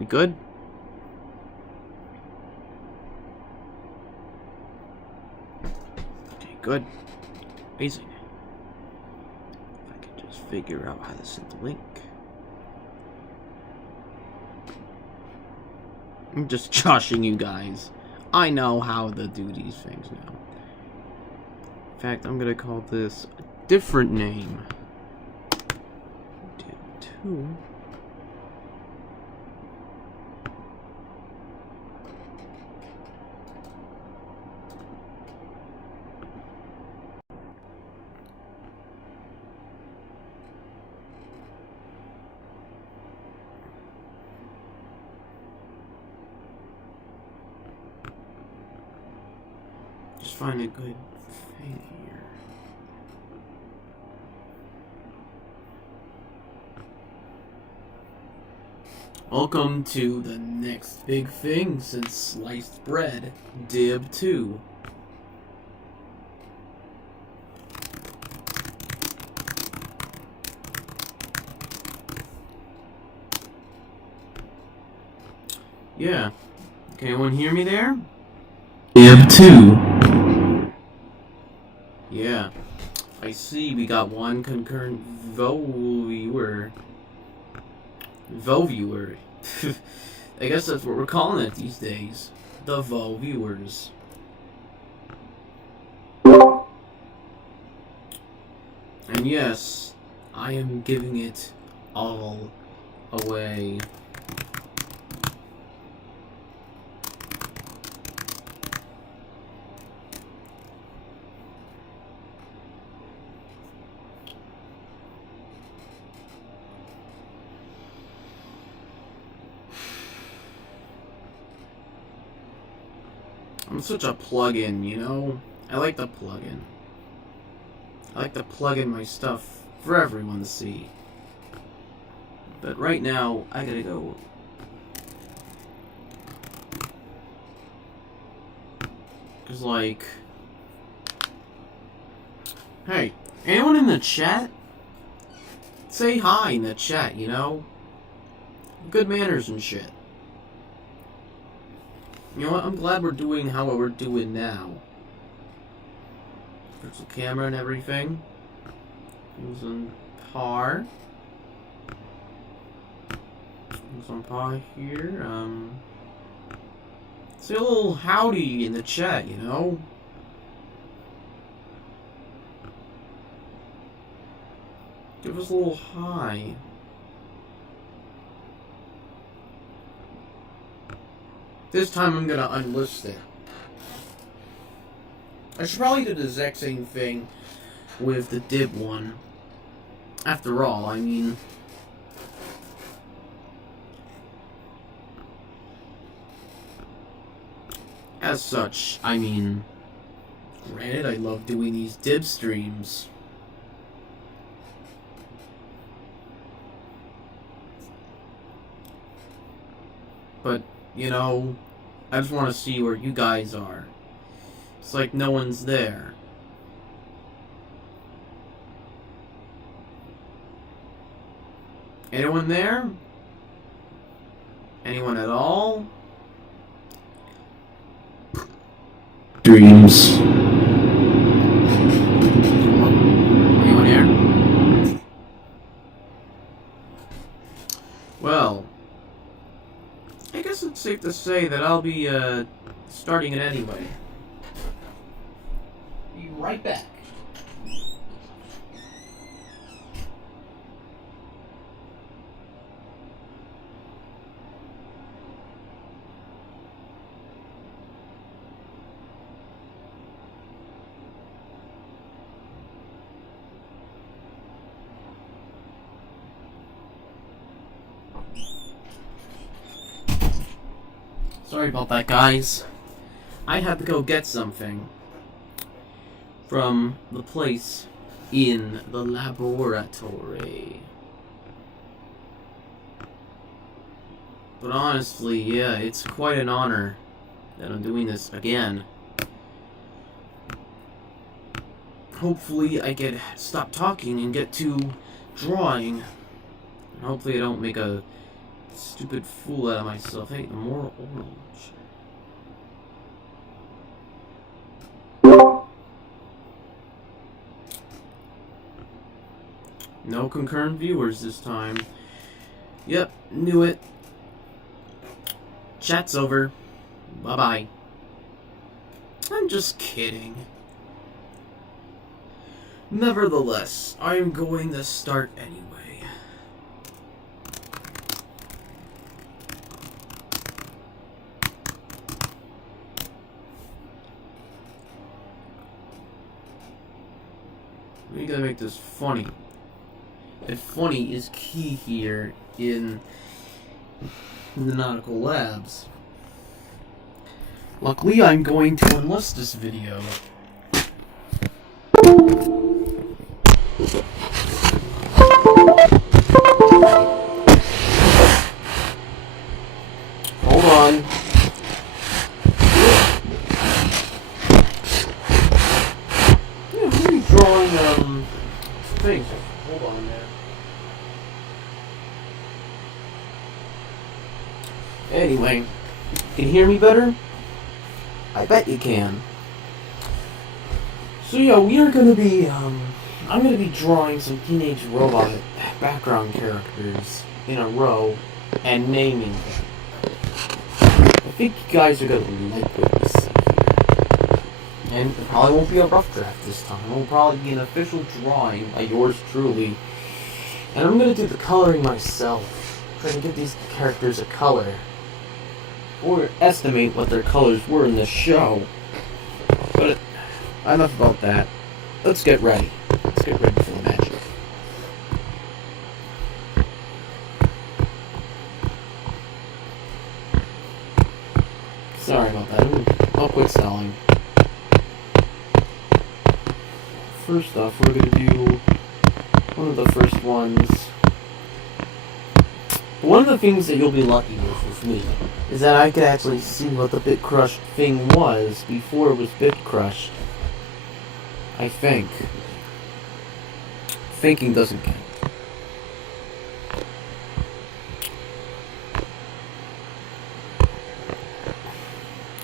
We good? Okay, good. Amazing. If I can just figure out how to send the link. I'm just joshing you guys. I know how to do these things now. In fact, I'm gonna call this a different name. Dibb 2. Just find a good thing here. Welcome to the next big thing since sliced bread, Dibb 2. Yeah. Can anyone hear me there? Dibb 2. Yeah. I see we got one concurrent viewer. Viewer. I guess that's what we're calling it these days. The viewers. And yes, I am giving it all away. I'm such a plug-in, you know? I like to plug in. I like to plug in my stuff for everyone to see. But right now, I gotta go. Cause like... Hey, anyone in the chat? Say hi in the chat, you know? Good manners and shit. You know what? I'm glad we're doing how we're doing now. There's a camera and everything. Things on par. Things on par here. Say a little howdy in the chat, you know? Give us a little hi. This time I'm gonna unlist it. I should probably do the exact same thing with the Dibb one. After all, I mean... As such, I mean... Granted, I love doing these Dibb streams. But... You know, I just want to see where you guys are. It's like no one's there. Anyone there? Anyone at all? Dreams. Anyone here? Well... I guess it's safe to say that I'll be, starting it anyway. Be right back. Sorry about that, guys. I had to go get something from the place in the laboratory. But honestly, yeah, it's quite an honor that I'm doing this again. Hopefully I get stop talking and get to drawing. And hopefully I don't make a Stupid fool out of myself. Hey, more orange. No concurrent viewers this time. Yep, knew it. Chat's over. Bye-bye. I'm just kidding. Nevertheless, I'm going to start anyway. We gotta make this funny. And funny is key here in the Nautical Labs. Luckily, I'm going to enlist this video. Hold on. Yeah, I'm gonna be drawing, things. Hold on there. Anyway, can you hear me better? I bet you can. So yeah, we are gonna be, I'm gonna be drawing some teenage robot background characters in a row and naming them. I think you guys are gonna like what you see here. And it probably won't be a rough draft this time. It will probably be an official drawing by yours truly. And I'm gonna do the coloring myself. Trying to give these characters a color. Or estimate what their colors were in the show. But enough about that. Let's get ready. Let's get ready for the magic. Sorry about that. I'll quit stalling. First off, we're going to do one of the first ones. One of the things that you'll be lucky with me is that I could actually see what the Bit Crush thing was before it was Bit Crushed. I think. Thinking doesn't count.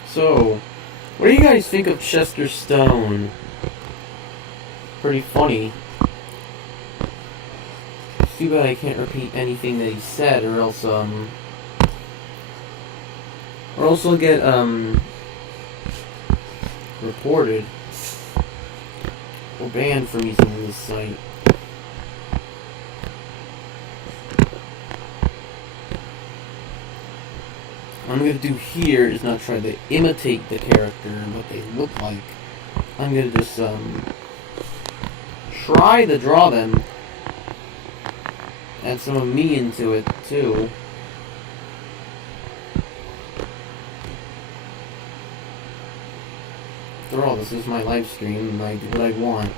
So, what do you guys think of Chester Stone? Pretty funny. Too bad I can't repeat anything that he said, or else I'll get, reported or banned from using this site. What I'm gonna do here is not try to imitate the character and what they look like. I'm gonna just, try to draw them. Add some of me into it, too. After all, this is my live stream, and I do what I want.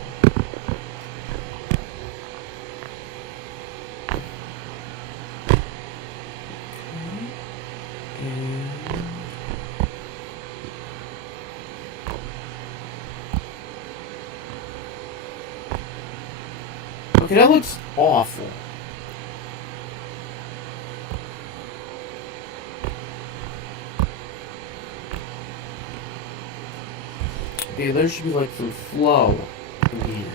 Okay, that looks awful. Okay, there should be like some flow in here.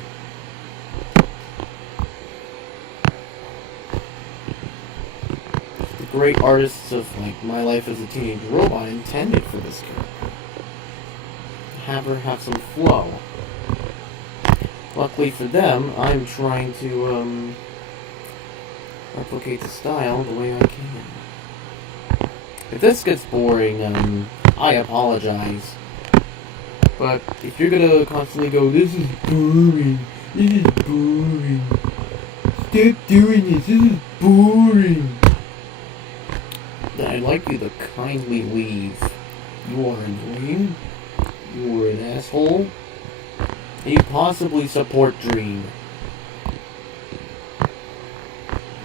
The great artists of like My Life as a Teenage Robot intended for this character. Have her have some flow. Luckily for them, I'm trying to replicate the style the way I can. If this gets boring, I apologize. But if you're gonna constantly go, this is boring, stop doing this is boring, then I'd like you to kindly leave. You are annoying, you are an asshole, and you possibly support Dream.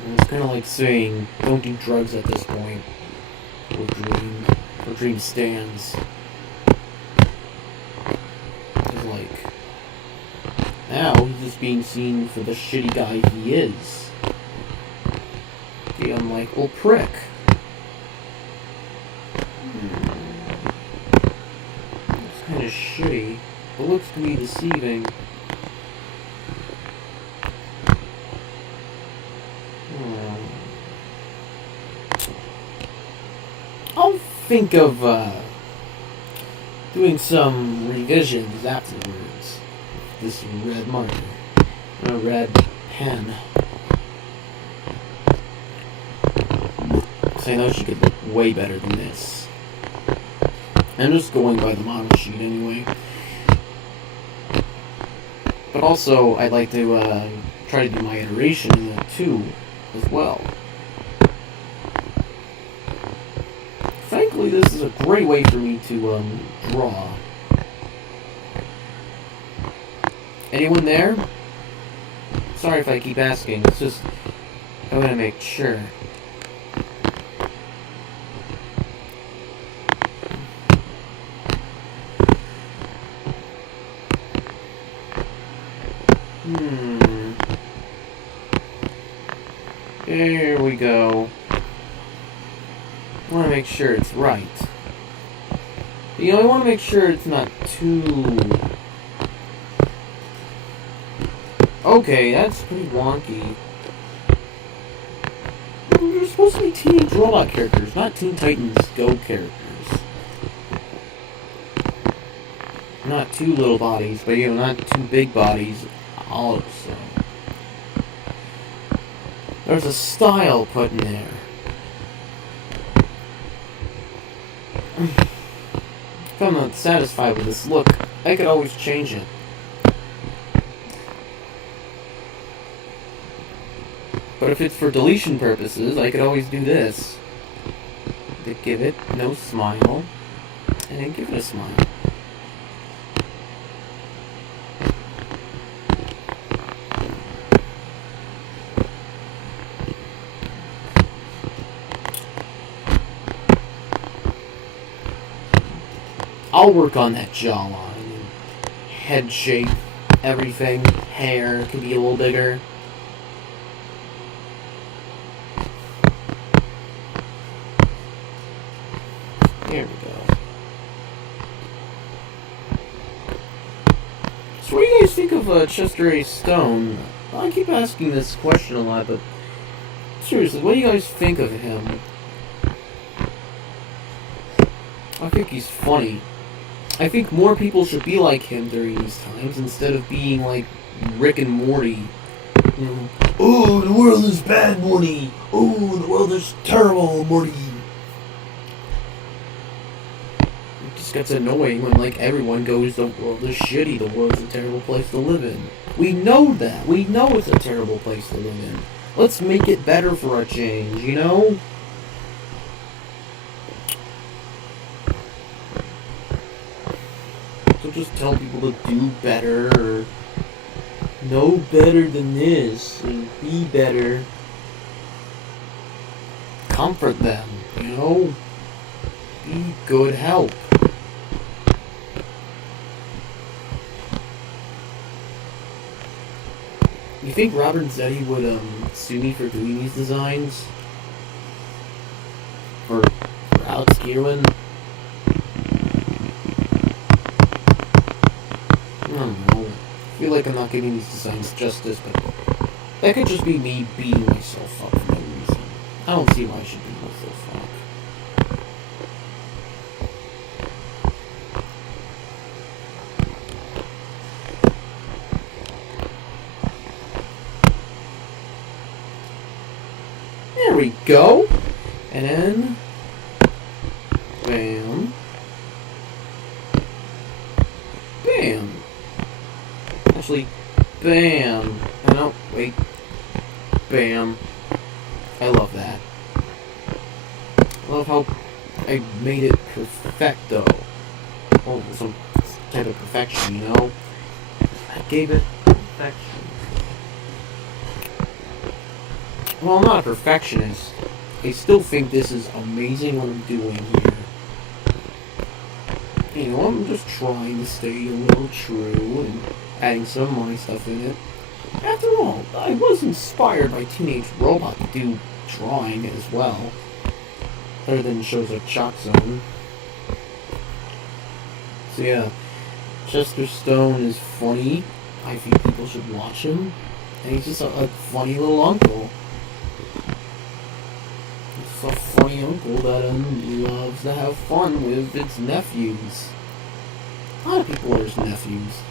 And it's kinda like saying, don't do drugs at this point, or Dream stands. Like, now he's just being seen for the shitty guy he is. Okay, I'm like, well, prick. shitty. The looks can be deceiving. I'll think of doing some revisions afterwards. This red marker. A red pen. I know she could look way better than this. I'm just going by the model sheet anyway. But also, I'd like to try to do my iteration in that too, as well. Frankly, this is a great way for me to draw. Anyone there? Sorry if I keep asking, it's just I want to make sure. There we go. I want to make sure it's right. You know, I want to make sure it's not too... Okay, that's pretty wonky. They're supposed to be Teenage Robot characters, not Teen Titans Go characters. Not two little bodies, but you know, not two big bodies also. There's a style put in there. If I'm not satisfied with this look, I could always change it. But if it's for deletion purposes, I could always do this. To give it no smile, and then give it a smile. I'll work on that jawline, head shape, everything. Hair could be a little bigger. There we go. So what do you guys think of Chester A. Stone? I keep asking this question a lot, but seriously, what do you guys think of him? I think he's funny. I think more people should be like him during these times instead of being like Rick and Morty. You know, oh, the world is bad, Morty. Oh, the world is terrible, Morty. It just gets annoying when like everyone goes, the world is shitty, the world's a terrible place to live in. We know that. We know it's a terrible place to live in. Let's make it better for a change, you know? So just tell people to do better, or know better than this, and be better. Comfort them, you know? Be good help. You think Robert Zetti would sue me for doing these designs? For Alex Gearwin? I don't know. I feel like I'm not giving these designs justice, but that could just be me beating myself up for no reason. I don't see why I should beat myself up. There we go. And then, bam, bam. Actually, bam. Oh no, wait. Bam. I love that. I love how I made it perfecto. Oh, some type of perfection, you know? I gave it perfection. Well, I'm not a perfectionist. I still think this is amazing what I'm doing here. You know, I'm just trying to stay a little true and adding some of my stuff in it. After all, I was inspired by Teenage Robot to do drawing as well. Other than shows like Shock Zone. So yeah. Chester Stone is funny. I think people should watch him. And he's just a funny little uncle. It's a funny uncle that loves to have fun with its nephews. A lot of people are his nephews.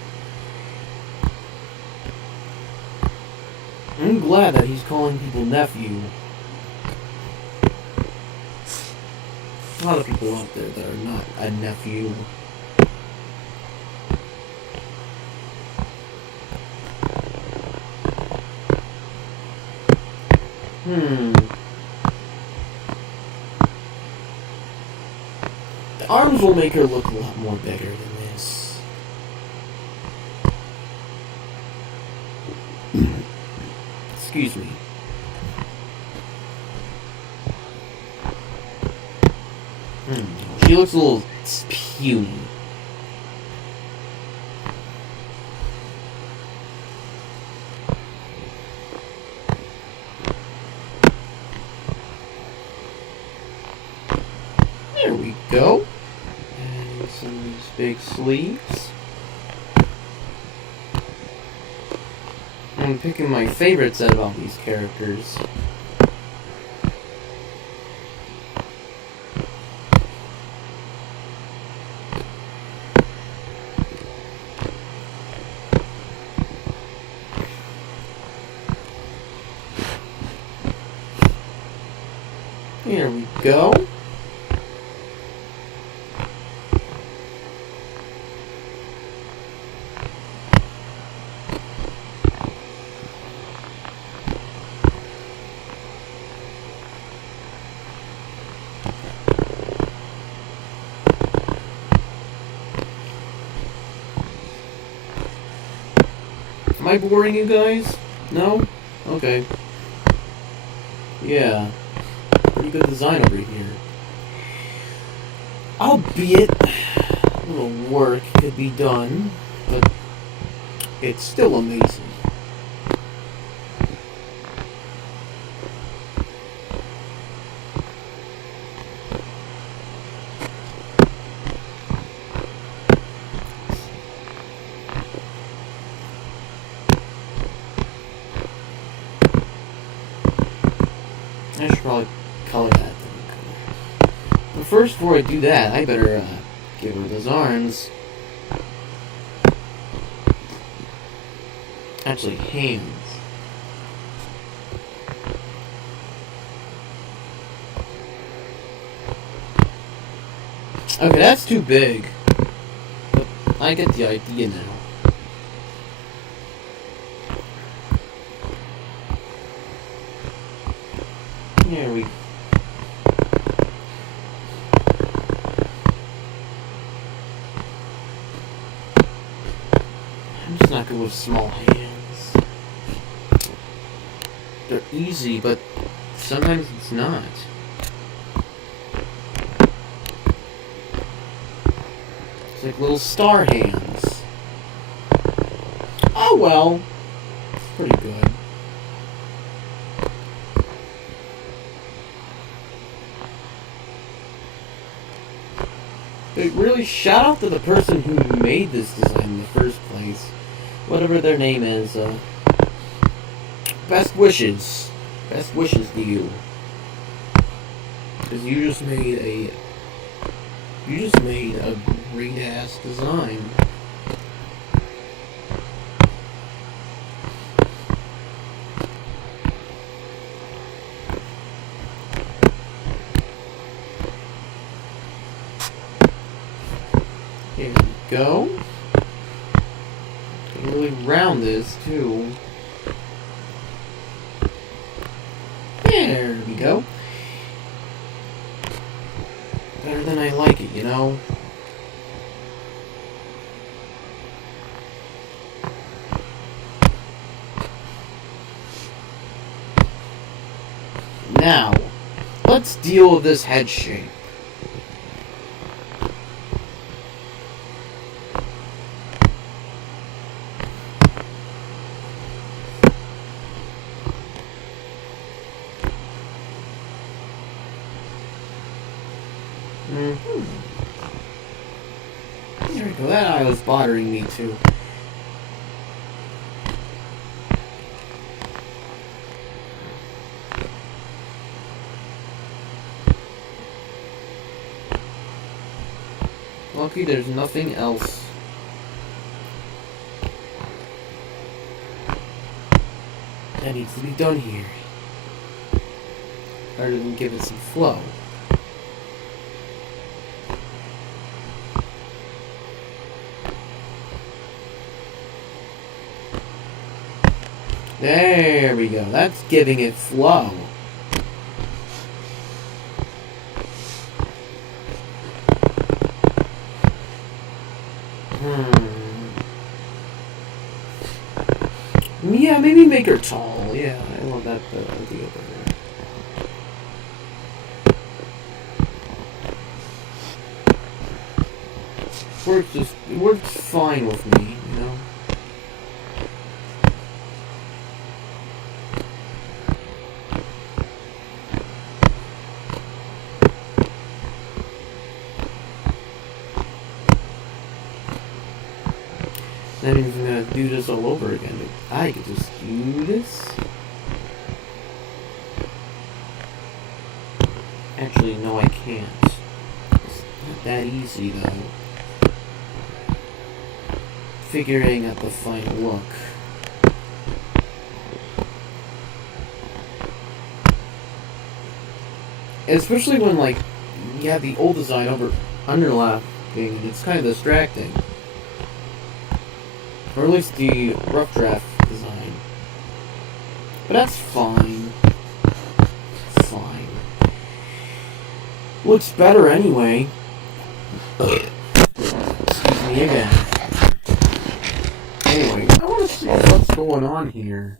I'm glad that he's calling people nephew. A lot of people out there that are not a nephew. The arms will make her look a lot more bigger than this. Excuse me. She looks a little puny. There we go. And some big sleeves. I'm picking my favorite set of all these characters. Here we go. Am I boring you guys? No? Okay. Yeah. Pretty good design over here. Albeit, a little work could be done, but it's still amazing. I should probably color that. But first, before I do that, I better give her those arms. Actually, hands. Okay, that's too big. But I get the idea now. There we go. I'm just not good with small hands. They're easy, but sometimes it's not. It's like little star hands. Oh well. It's pretty good. But really, shout out to the person who made this design in the first place. Whatever their name is. Best wishes. Best wishes to you. Because you just made a great ass design. Here we go. Can really round this too. There we go. Better than I like it, you know? Now, let's deal with this head shape. There we go. That eye was bothering me too. Lucky there's nothing else. That needs to be done here. Other than give it some flow. There we go. That's giving it flow. Yeah, maybe make her tall. Yeah, I love that idea better. It works fine with me, you know. That means I'm gonna do this all over again. But I could just do this. Actually, no, I can't. It's not that easy, though. Figuring out the final look. Especially when, like, you have the old design over underlapping, it's kind of distracting. Or at least the rough draft design. But that's fine. Fine. Looks better anyway. Excuse me again. Anyway, I want to see what's going on here.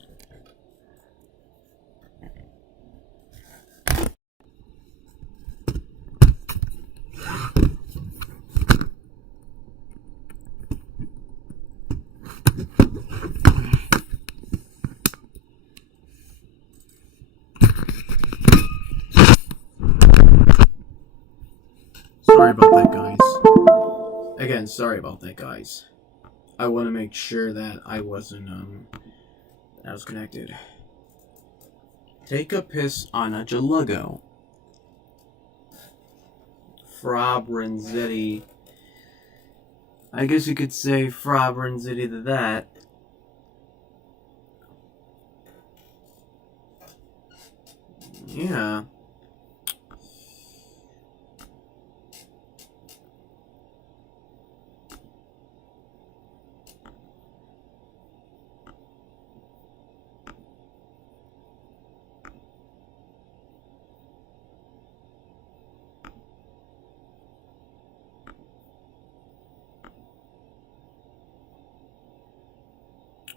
Sorry about that, guys. Again, sorry about that, guys. I want to make sure that I wasn't, I was connected. Take a piss on a Jalugo. Fra Brenzetti. I guess you could say Fra Brenzetti to that. Yeah.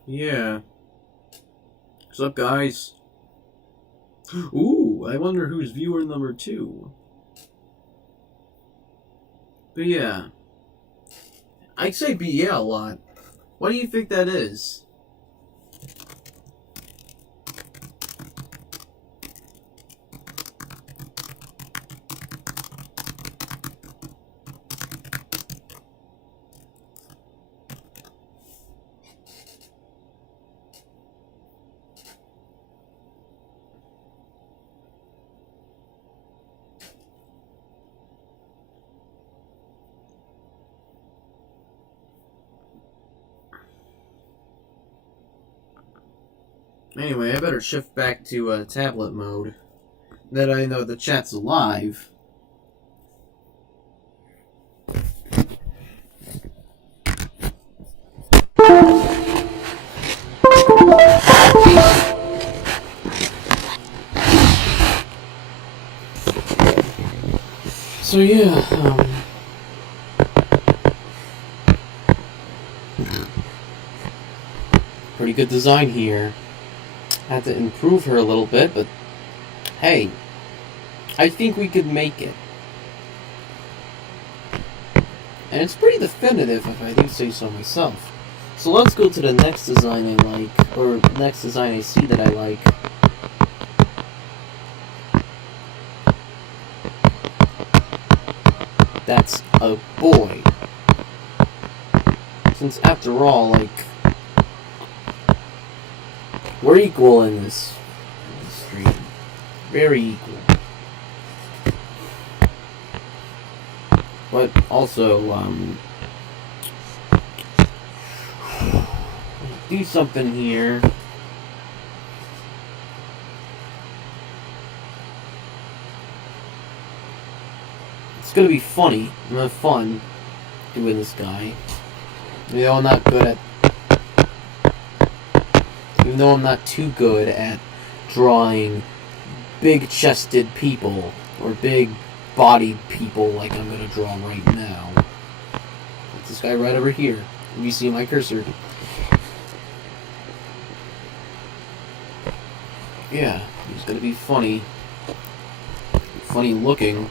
Yeah. What's up, guys? Ooh, I wonder who's viewer number 2. But yeah. I say BA a lot. Why do you think that is? Anyway, I better shift back to tablet mode. That I know the chat's alive. So yeah, pretty good design here. Had to improve her a little bit, but hey, I think we could make it. And it's pretty definitive, if I do say so myself. So let's go to the next design I like, or next design I see that I like. That's a boy. Since, after all, like, we're equal in this stream. Very equal. But also, do something here. It's gonna be funny. I'm gonna have fun doing this guy. Even though I'm not good at... Even though I'm not too good at drawing big-chested people, or big-bodied people like I'm gonna draw right now. Like this guy right over here. If you see my cursor. Yeah, he's gonna be funny. Funny looking.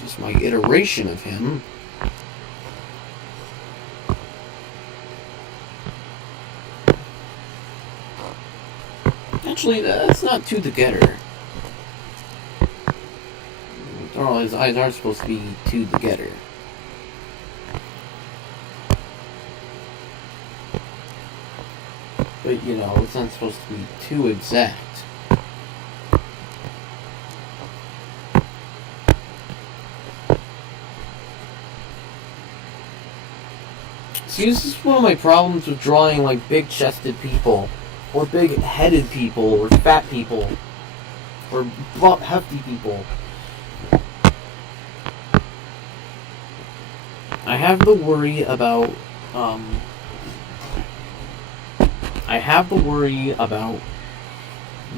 Just my iteration of him. Actually, that's not too together. Oh, his eyes aren't supposed to be too together. But, you know, it's not supposed to be too exact. See, this is one of my problems with drawing, like, big-chested people, or big-headed people, or fat people, or hefty people. I have the worry about,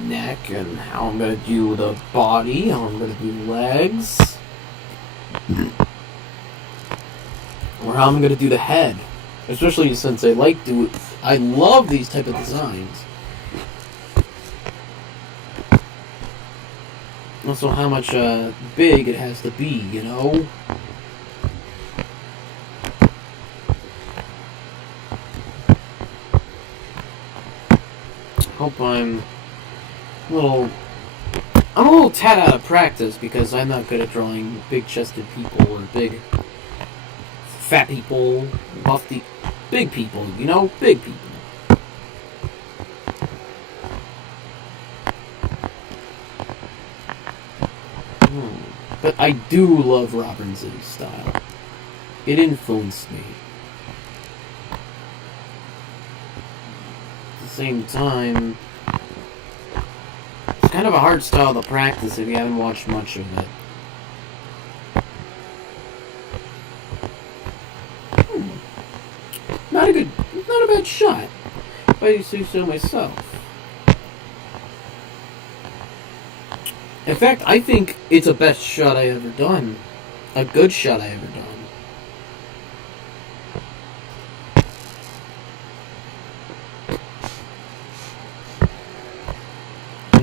neck and how I'm gonna do the body, how I'm gonna do legs, or how I'm gonna do the head. Especially since I love these type of designs. Also, how much big it has to be, you know. Hope I'm a little tad out of practice because I'm not good at drawing big-chested people or big fat people, buffy, big people, you know, big people. But I do love Robinson's style. It influenced me. At the same time, it's kind of a hard style to practice if you haven't watched much of it. Not a bad shot, if I say so myself. In fact, I think it's the best shot I ever done. A good shot I ever done.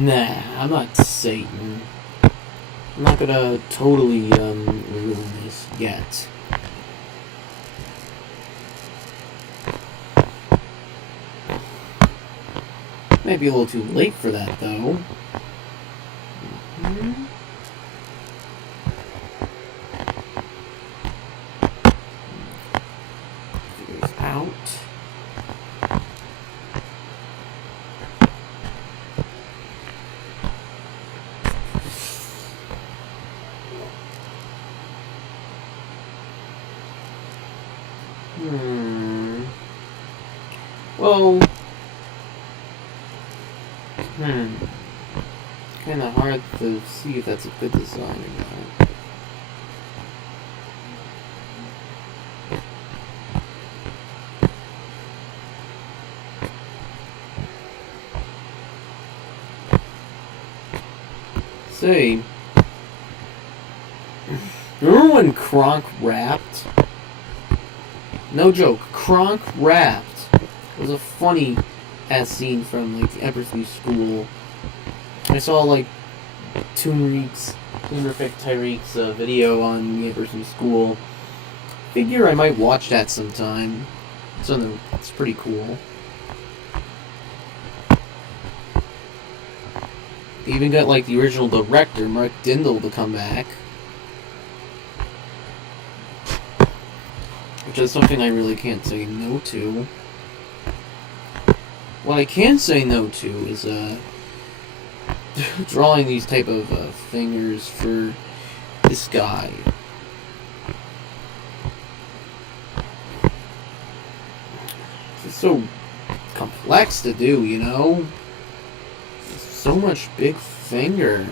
Nah, I'm not Satan. I'm not gonna totally ruin this yet. Might be a little too late for that, though. Figures out. Well. Kind of hard to see if that's a good design or not. Say, remember when Kronk rapped? No joke, Kronk rapped. It was a funny ass scene from like the Emperor's New School. I saw like Toonrific Tyreek's video on the Emperor's New School. Figure I might watch that sometime. It's pretty cool. They even got like the original director, Mark Dindal, to come back. which is something I really can't say no to. What I can say no to is, drawing these type of, fingers for this guy. It's so complex to do, you know? So much big finger.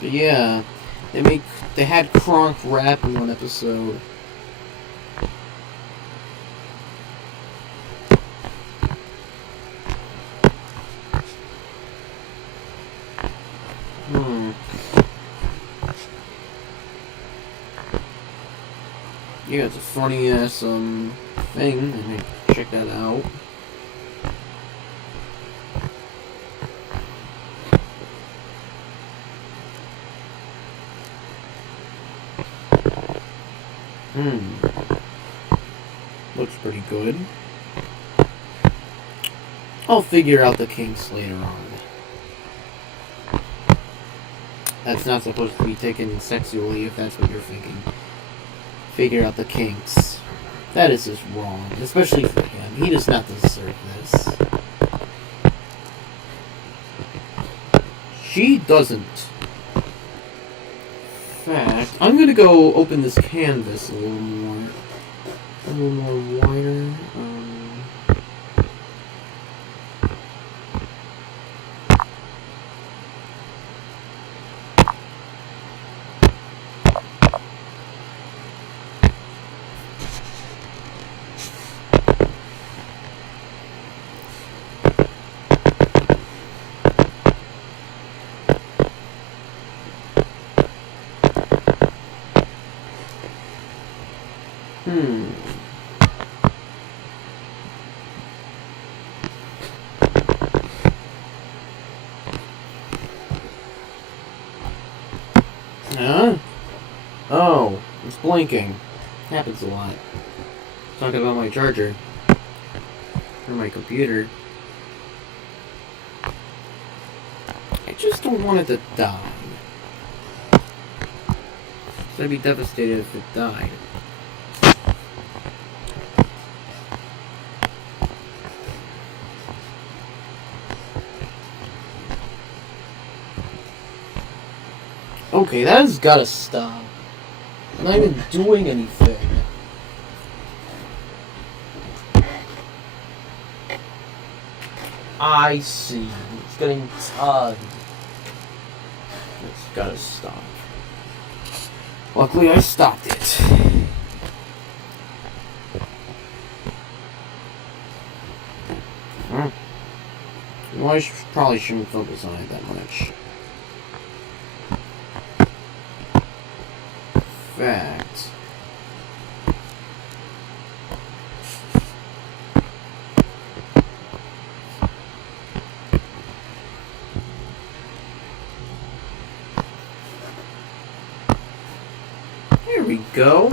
But yeah, they had Kronk rap in one episode. Yeah, it's a funny ass thing. Let me check that out. Looks pretty good. I'll figure out the kinks later on. That's not supposed to be taken sexually, if that's what you're thinking. Figure out the kinks. That is just wrong, especially for him. He does not deserve this. She doesn't. In fact, I'm gonna go open this canvas a little more wider. Huh? Oh, it's blinking. Happens a lot. Talking about my charger. Or my computer. I just don't want it to die. So I'd be devastated if it died. Okay, that has gotta stop. I'm not even doing anything. I see. It's getting tugged. It's gotta stop. Luckily, I stopped it. Well, I probably shouldn't focus on it that much. Fact. There we go.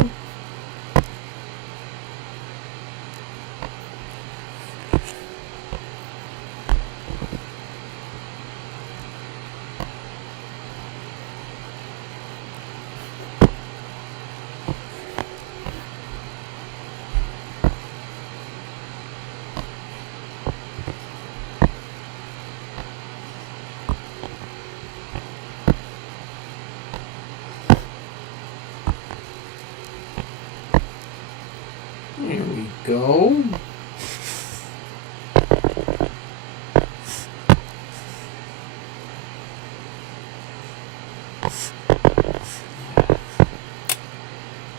There we go.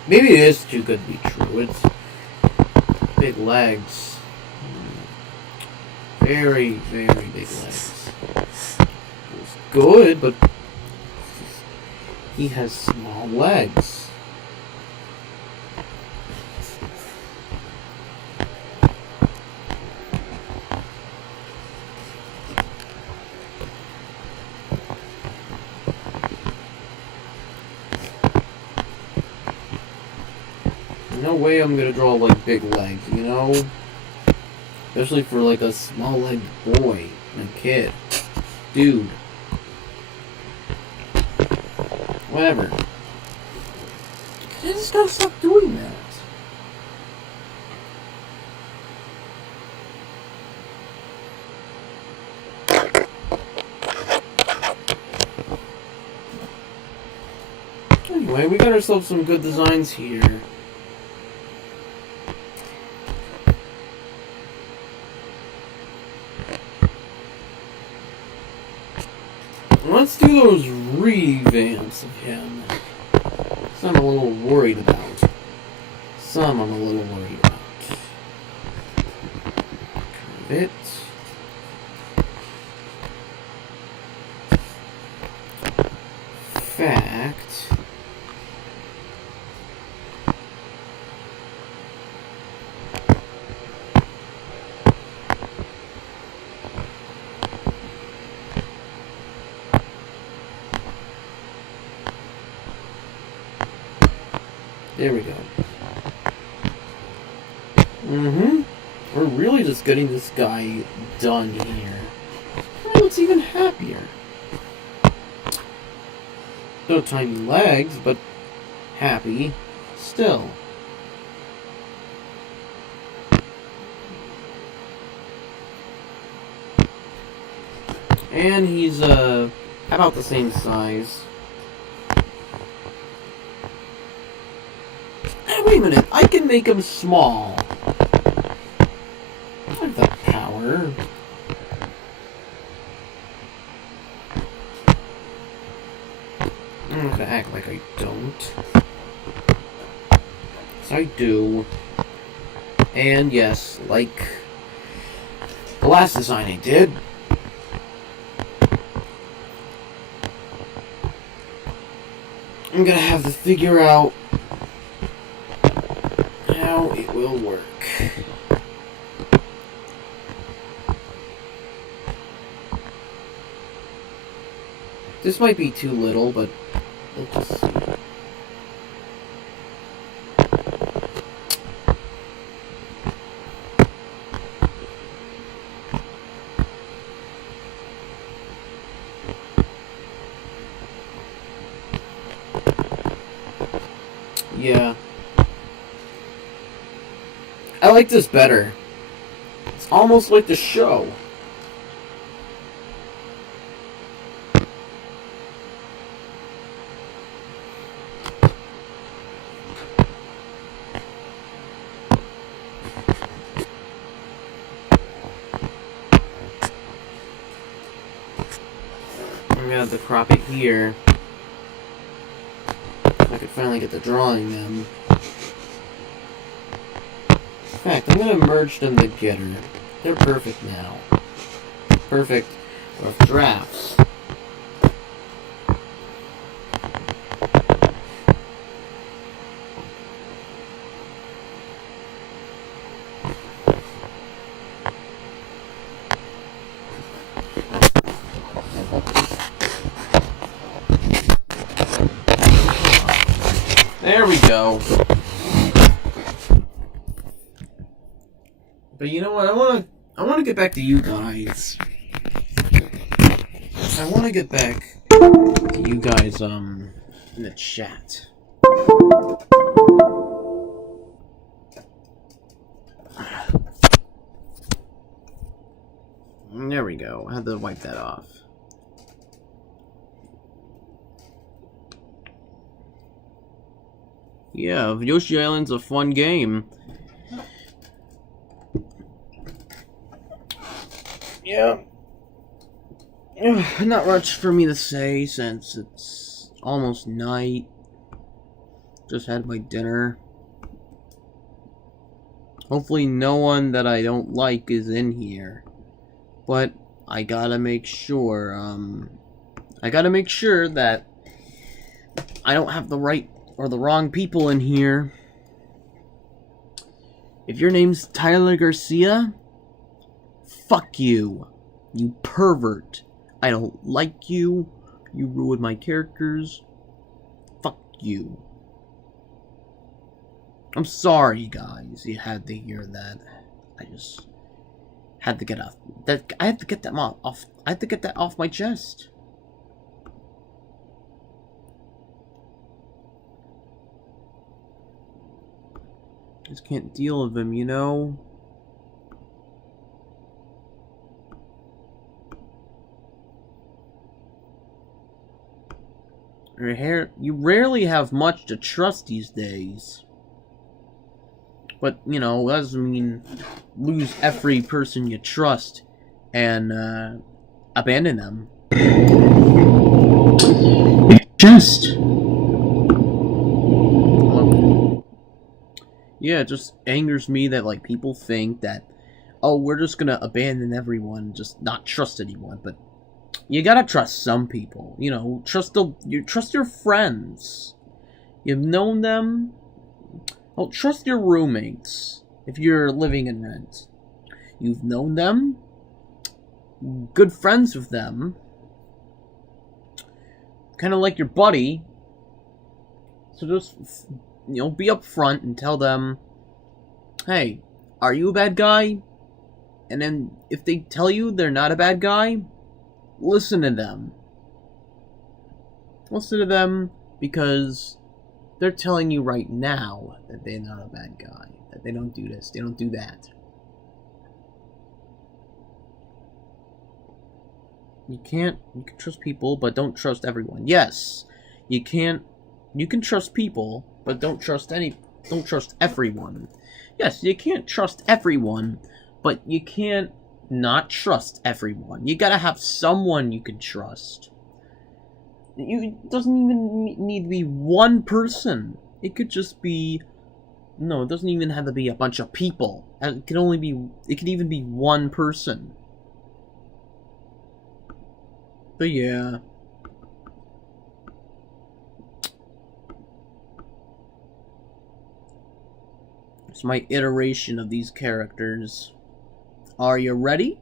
Maybe it is too good to be true. It's big legs. Very, very big legs. It's good, but he has small legs. No way I'm gonna draw like big legs, you know? Especially for like a small legged boy. My kid. Dude. Whatever. I just gotta stop doing that. Anyway, we got ourselves some good designs here. Let's do those revamps of him. Some I'm a little worried about. Some I'm a little worried about. Curve it. Fact. There we go. We're really just getting this guy done here. What's even happier? No tiny legs, but happy still. And he's about the same size. Wait a minute, I can make him small. I have that power. I'm not gonna act like I don't. Yes, I do. And yes, like the last design I did, I'm gonna have to figure out how it will work. This might be too little, but let's just see. Yeah. I like this better. It's almost like the show. I'm gonna have to crop it here. I could finally get to drawing them. In fact, I'm gonna merge them together. They're perfect now. Perfect rough drafts. There we go. But you know what? I want to get back to you guys. I want to get back to you guys in the chat. There we go. I had to wipe that off. Yeah, Yoshi Island's a fun game. Yeah. Not much for me to say since it's almost night. Just had my dinner. Hopefully no one that I don't like is in here. But I gotta make sure, that I don't have the right or the wrong people in here. If your name's Tyler Garcia, fuck you. You pervert. I don't like you. You ruined my characters. Fuck you. I'm sorry, guys. You had to hear that. I just Had to get off that. I had to get them off. I had to get that off my chest. Just can't deal with him, you know. You rarely have much to trust these days. But, you know, that doesn't mean lose every person you trust and abandon them. Just. Yeah, it just angers me that, like, people think that, oh, we're just gonna abandon everyone, just not trust anyone. But you gotta trust some people. You know, trust your friends. You've known them. Well, trust your roommates if you're living in rent. You've known them. Good friends with them. Kind of like your buddy. So just, you know, be upfront and tell them, hey, are you a bad guy? And then if they tell you they're not a bad guy, listen to them. Listen to them because they're telling you right now that they're not a bad guy. That they don't do this, they don't do that. You can trust people, but don't trust everyone. Yes, you can trust people, but don't trust everyone. Yes, you can't trust everyone, but you can't not trust everyone. You gotta have someone you can trust. It doesn't even need to be one person. It could just be... No, it doesn't even have to be a bunch of people. It could even be one person. But yeah. It's my iteration of these characters. Are you ready?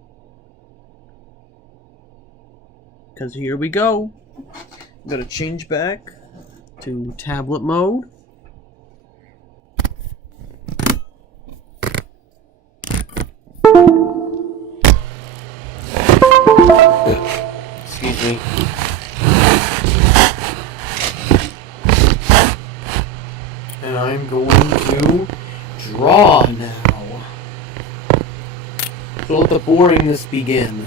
Because here we go. I'm gonna change back to tablet mode. Excuse me. And I'm going to draw now. So let the boringness begin.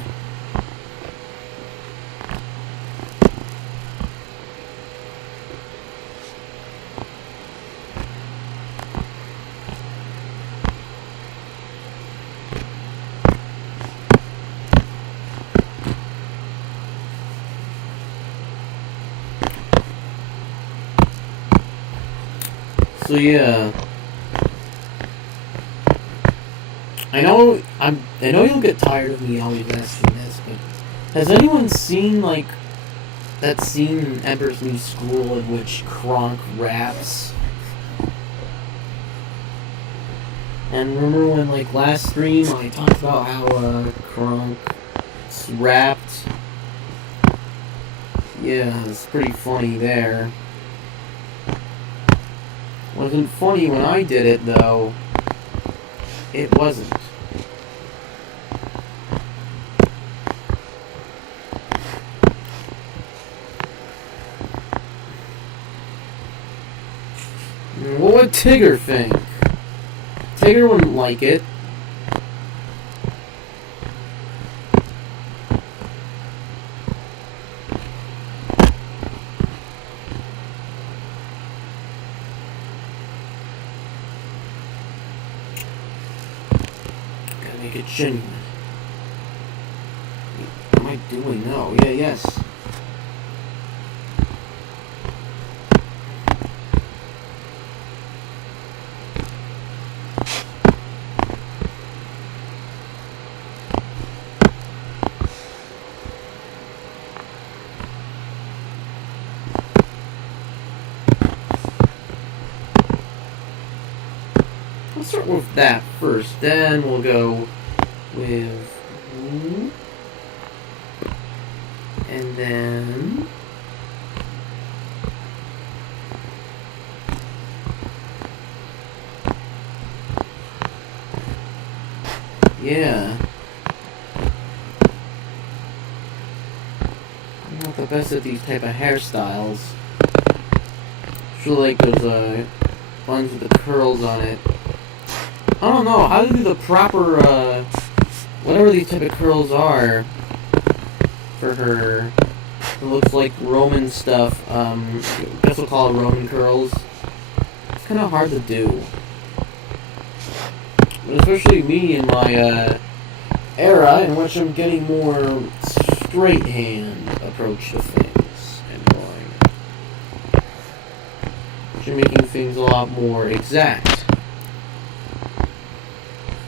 So yeah, I know you'll get tired of me always asking this, but has anyone seen like that scene in Emperor's New School in which Kronk raps? And remember when like last stream I talked about how Kronk rapped? Yeah, it's pretty funny there. Wasn't funny when I did it, though. It wasn't. What would Tigger think? Tigger wouldn't like it. Make it genuine. What am I doing? No, yeah, yes. Let's start with that first, then we'll go with and then yeah. I'm not the best at these type of hairstyles. Usually like those ones with the curls on it. I don't know, how to do the proper whatever these type of curls are for her. It looks like Roman stuff. I guess we'll call it Roman curls. It's kind of hard to do. But especially me in my era in which I'm getting more straight hand approach to things and drawing. Which are making things a lot more exact.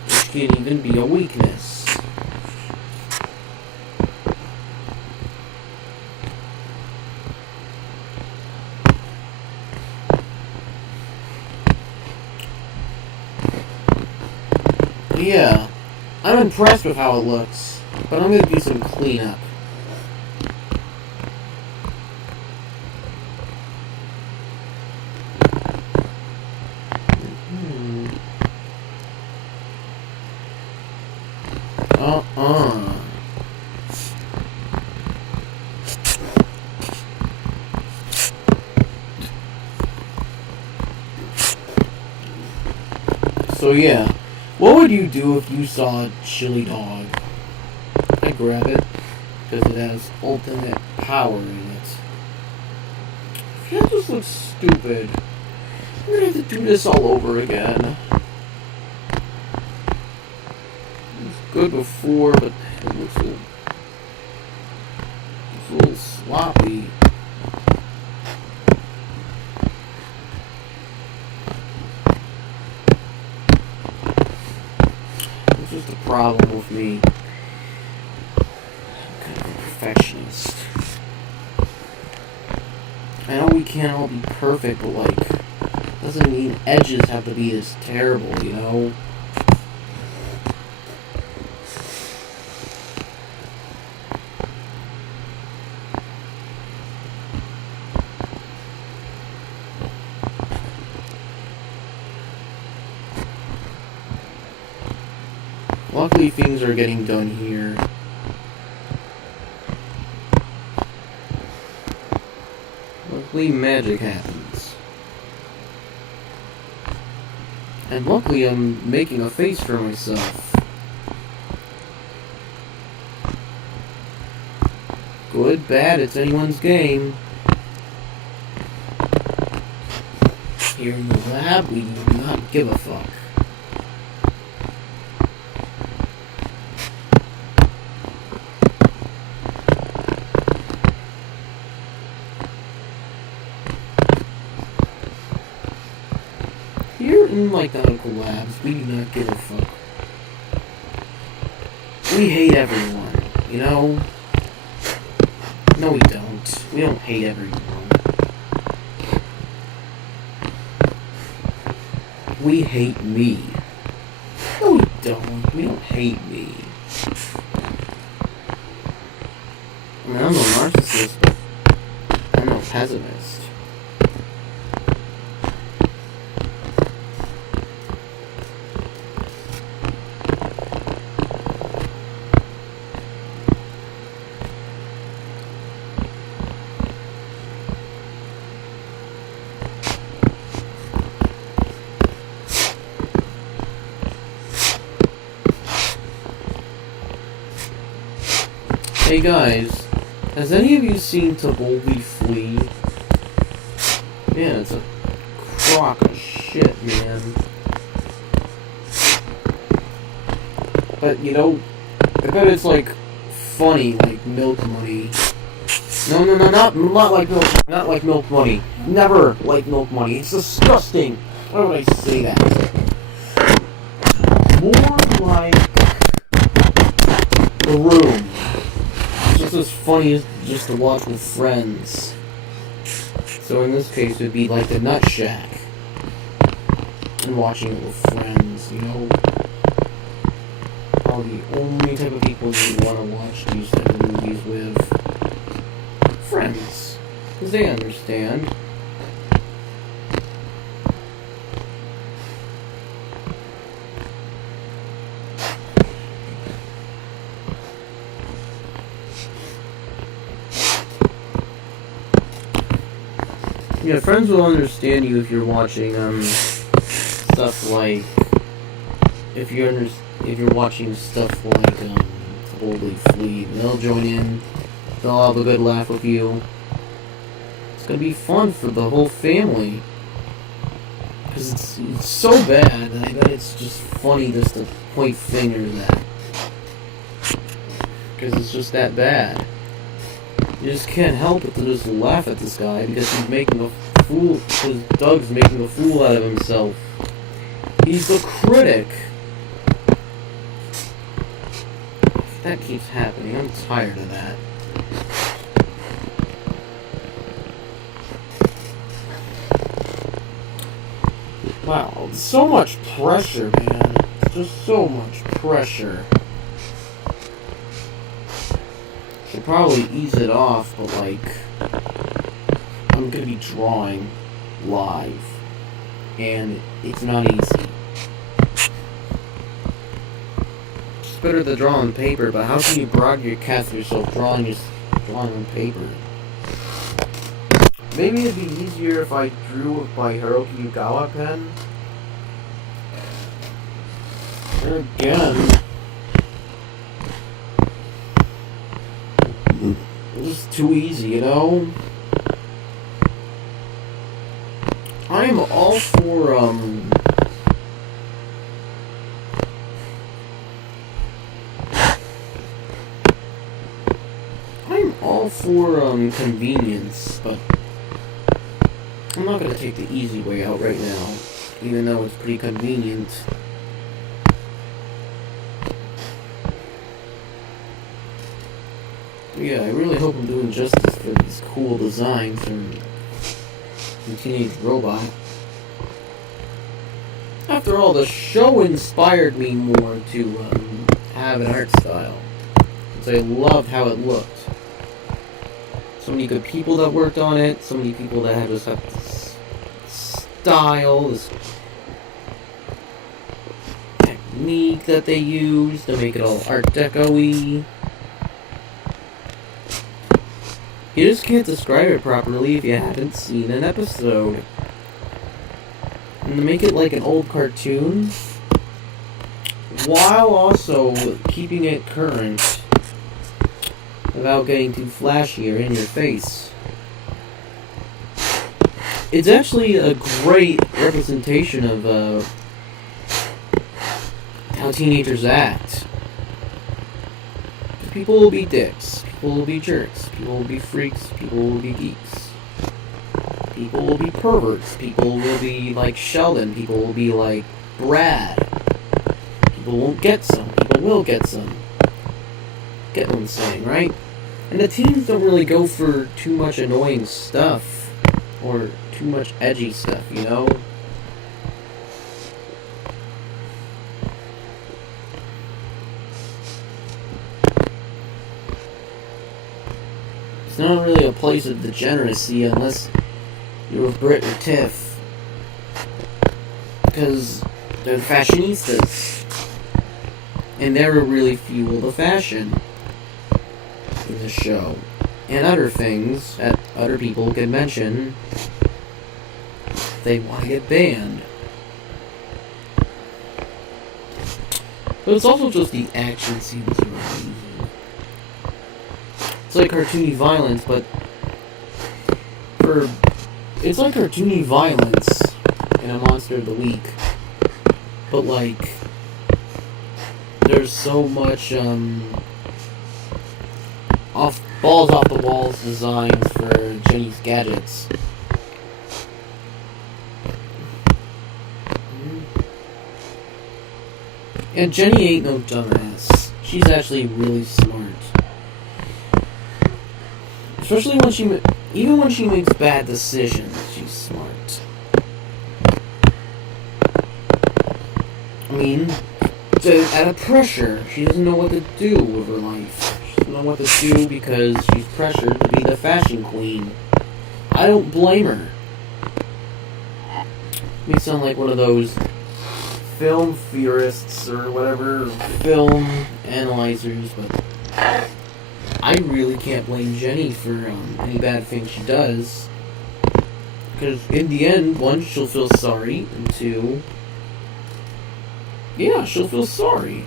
Which can even be a weakness. Yeah, I'm impressed with how it looks, but I'm gonna do some cleanup. So yeah. What would you do if you saw a chili dog? I'd grab it, because it has ultimate power in it. That just looks stupid. I'm gonna have to do this all over again. It was good before, but it looks a little sloppy. Just a problem with me. I'm kind of a perfectionist. I know we can't all be perfect, but like, doesn't mean edges have to be this terrible, you know? Luckily, things are getting done here. Luckily, magic happens. And luckily, I'm making a face for myself. Good, bad, it's anyone's game. Here in the lab, we do not give a fuck. Here in like NauticalLab, we do not give a fuck. We hate everyone, you know? No, we don't. We don't hate everyone. We hate me. No, we don't. We don't hate me. I mean, I'm no narcissist, but I'm no pessimist. Hey guys, has any of you seen To Boldly Flee? Man, it's a crock of shit, man. But, you know, I bet it's like funny, like Milk Money. No, not like Milk, not like Milk Money. Never like Milk Money. It's disgusting. Why would I say that? More like The Room. It's just as funny as just to watch with friends. So in this case, it would be like The Nut Shack. And watching it with friends, you know? Are the only type of people you want to watch these type of movies with. Friends. Because they understand. Yeah, friends will understand you if you're watching stuff like if you're watching stuff like Holy Fleet. They'll join in. They'll have a good laugh with you. It's gonna be fun for the whole family. Because it's so bad that I bet it's just funny just to point fingers at. Because it's just that bad. You just can't help but to just laugh at this guy because he's making a fool. Because Doug's making a fool out of himself. He's the critic. That keeps happening. I'm tired of that. Wow, so much pressure, man. Just so much pressure. Should probably ease it off, but like, I'm gonna be drawing live, and it's not easy. It's better to draw on paper, but how can you broadcast yourself drawing on paper? Maybe it'd be easier if I drew with my Hiroki Yugawa pen. And again, it's too easy, you know? I'm all for, convenience, but I'm not gonna take the easy way out right now, even though it's pretty convenient. Yeah, I really hope I'm doing justice for these cool designs from Teenage Robot. After all, the show inspired me more to have an art style, because I loved how it looked. So many good people that worked on it, so many people that have this style, this technique that they use to make it all Art Deco-y. You just can't describe it properly if you haven't seen an episode. And to make it like an old cartoon, while also keeping it current, without getting too flashy or in your face. It's actually a great representation of how teenagers act. People will be dicks, people will be jerks, people will be freaks, people will be geeks. People will be perverts, people will be like Sheldon, people will be like Brad. People won't get some, people will get some. Get what I'm saying, right? And the teens don't really go for too much annoying stuff, or too much edgy stuff, you know? It's not really a place of degeneracy unless you're with Brit or Tiff. Because they're fashionistas. And they're really fuel the fashion in the show. And other things that other people can mention they want to get banned. But it's also just the action scenes are amazing. It's like cartoony violence, but it's like cartoony violence in a Monster of the Week. But like, there's so much balls off the walls designs for Jenny's gadgets. And Jenny ain't no dumbass. She's actually really smart. Especially even when she makes bad decisions, she's smart. I mean, out of pressure, she doesn't know what to do with her life. She doesn't know what to do because she's pressured to be the fashion queen. I don't blame her. Me sound like one of those film theorists or whatever, film analyzers, but I really can't blame Jenny for any bad things she does. Because in the end, one, she'll feel sorry, and two, yeah, she'll feel sorry.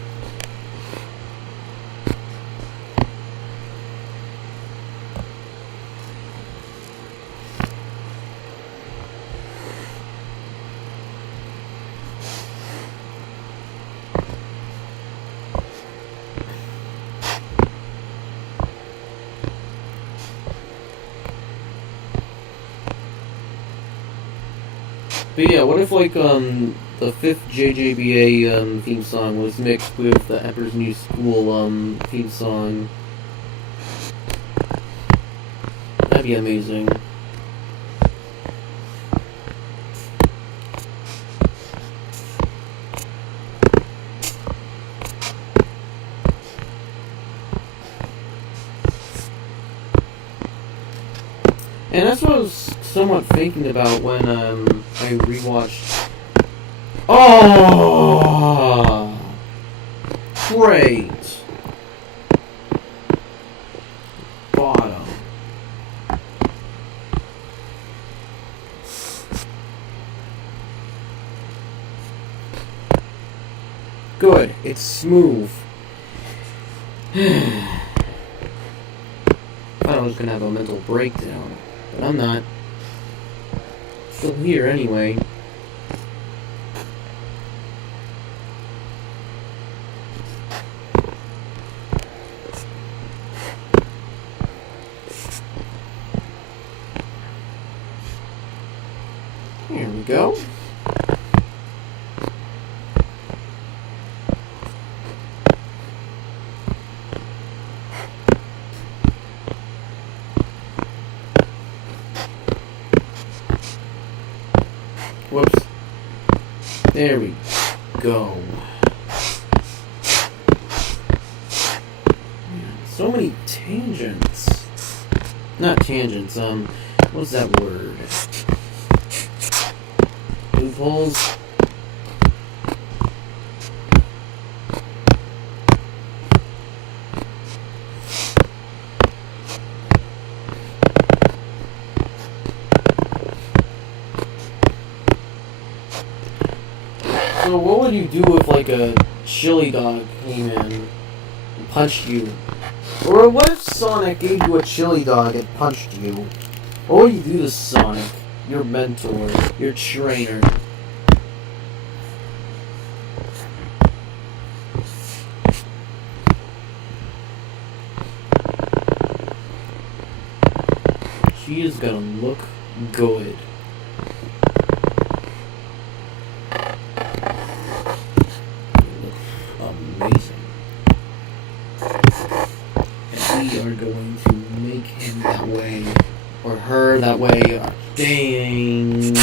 But yeah, what if, like, the 5th JJBA, theme song was mixed with the Emperor's New School, theme song? That'd be amazing. And that's what I was somewhat thinking about when, I rewatched... Oh! Great! Bottom. Good. It's smooth. I thought I was gonna have a mental breakdown. But I'm not. Still here anyway. Here we go. Whoops. There we go. So many tangents. Not tangents, what's that word? Loopholes? So what would you do if, like, a chili dog came in and punched you? Or what if Sonic gave you a chili dog and punched you? What would you do to Sonic, your mentor, your trainer? She is gonna look good. Amazing. And we are going to make him that way. Or her that way. Dang.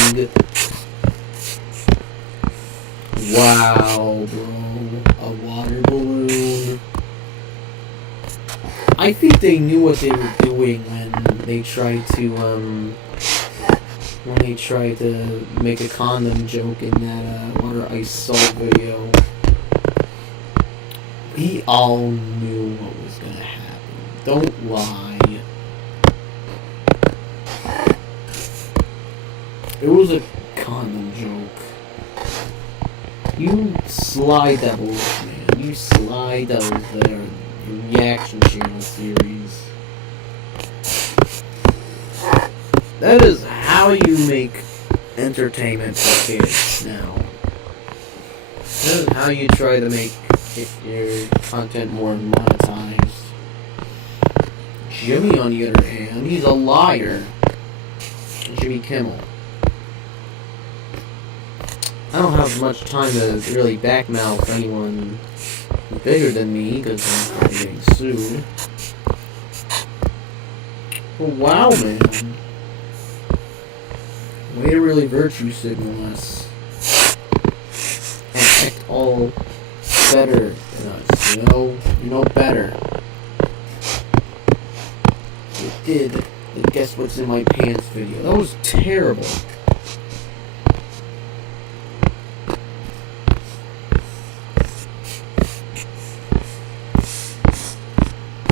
Wow, bro. A water balloon. I think they knew what they were doing when they tried to make a condom joke in that water ice salt video. We all knew what was gonna happen. Don't lie. It was a condom joke. You sly devils, man. You sly devils there. Reaction channel series. That is how you make entertainment for kids now. That is how you try to make your content more monetized. Jimmy, on the other hand, he's a liar. Jimmy Kimmel. I don't have much time to really backmouth anyone bigger than me because I'm getting sued. But wow, man. Way to really virtue signal us. And act all better than us, you know? You know better. You did the Guess What's in My Pants video. That was terrible.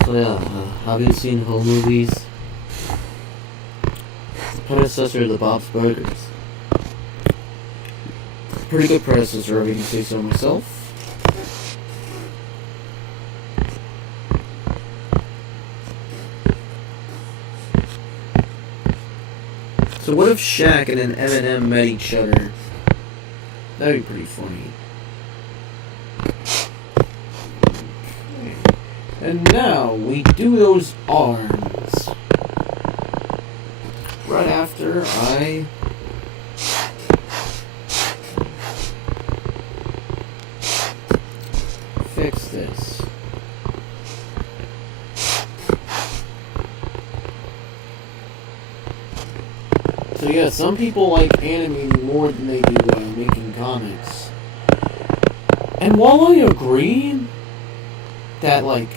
So yeah, have you seen home movies? predecessor to the Bob's Burgers. Pretty good predecessor, if I can say so myself. So what if Shaq and an M&M met each other? That'd be pretty funny. And now we do those arms. Right after I fix this. So yeah, some people like animating more than they do making comics. And while I agree that, like,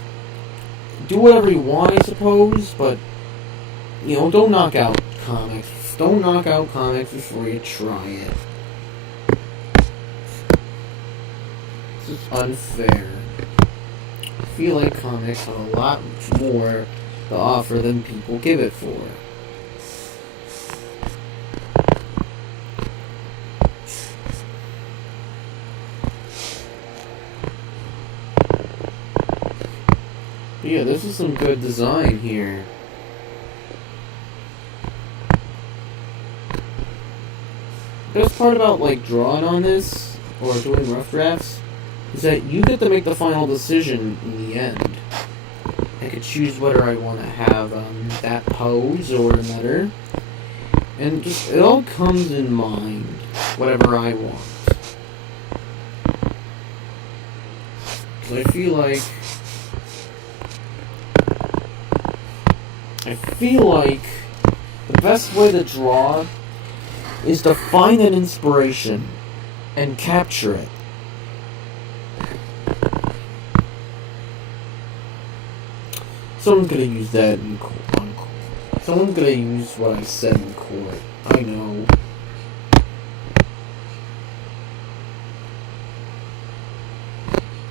do whatever you want, I suppose, but, you know, don't knock out comics. Don't knock out comics before you try it. This is unfair. I feel like comics have a lot more to offer than people give it for. Yeah, this is some good design here. The best part about, like, drawing on this, or doing rough drafts, is that you get to make the final decision in the end. I could choose whether I want to have that pose or another. And just, it all comes in mind, whatever I want. Because I feel like the best way to draw is to find an inspiration and capture it. Someone's gonna use that in court. Someone's gonna use what I said in court. I know.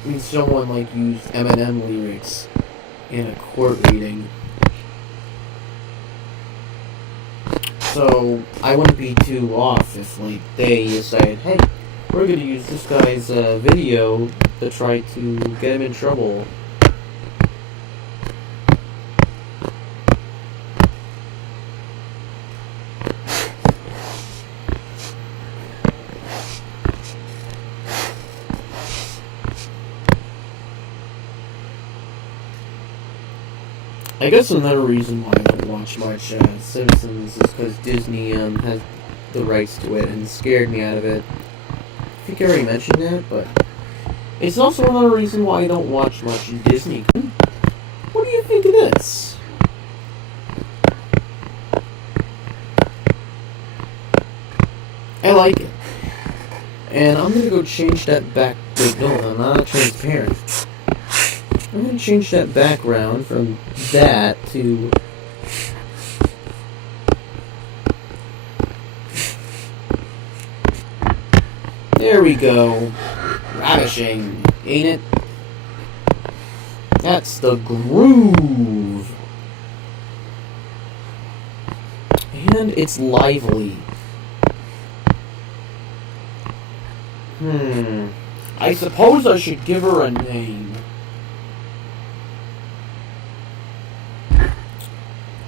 I mean, someone, like, used M&M lyrics in a court reading. So, I wouldn't be too off if, like, they decided, hey, we're gonna use this guy's video to try to get him in trouble. I guess another reason why I don't watch much Simpsons is because Disney has the rights to it and scared me out of it. I think I already mentioned that, but it's also another reason why I don't watch much Disney. What do you think of this? I like it. And I'm gonna go change that back. Wait, no, I'm not transparent. I'm going to change that background from that to... There we go. Ravishing, ain't it? That's the groove. And it's lively. I suppose I should give her a name.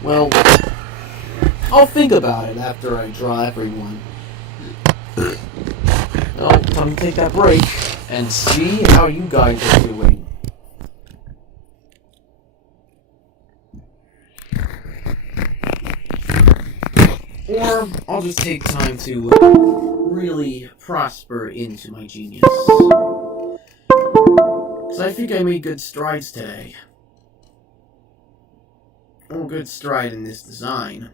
Well, I'll think about it after I draw everyone. Well, time to take that break and see how you guys are doing. Or I'll just take time to really prosper into my genius. Because I think I made good strides today. Oh, good stride in this design.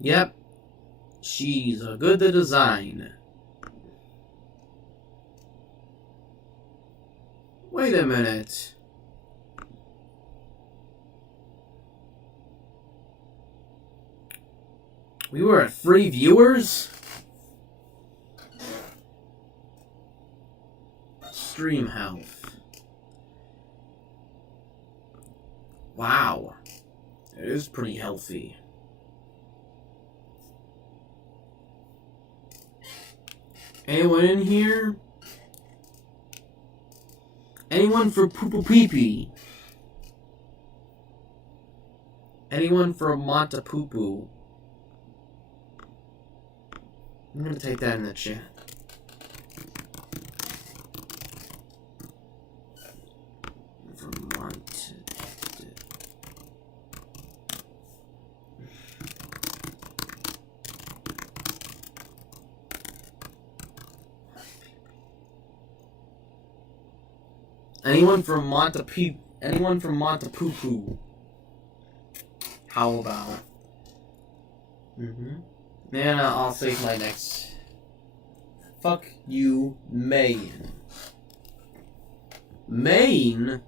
Yep, She's a good to design. Wait a minute. We were at free viewers? Stream health. Wow. It is pretty healthy. Anyone in here? Anyone for poo pee pee? Anyone for Monta poo poo? I'm gonna type that in the chat. Vermont. Anyone from Anyone from Monta poo poo? How about? And I'll save my next. Fuck you, Maine. Maine?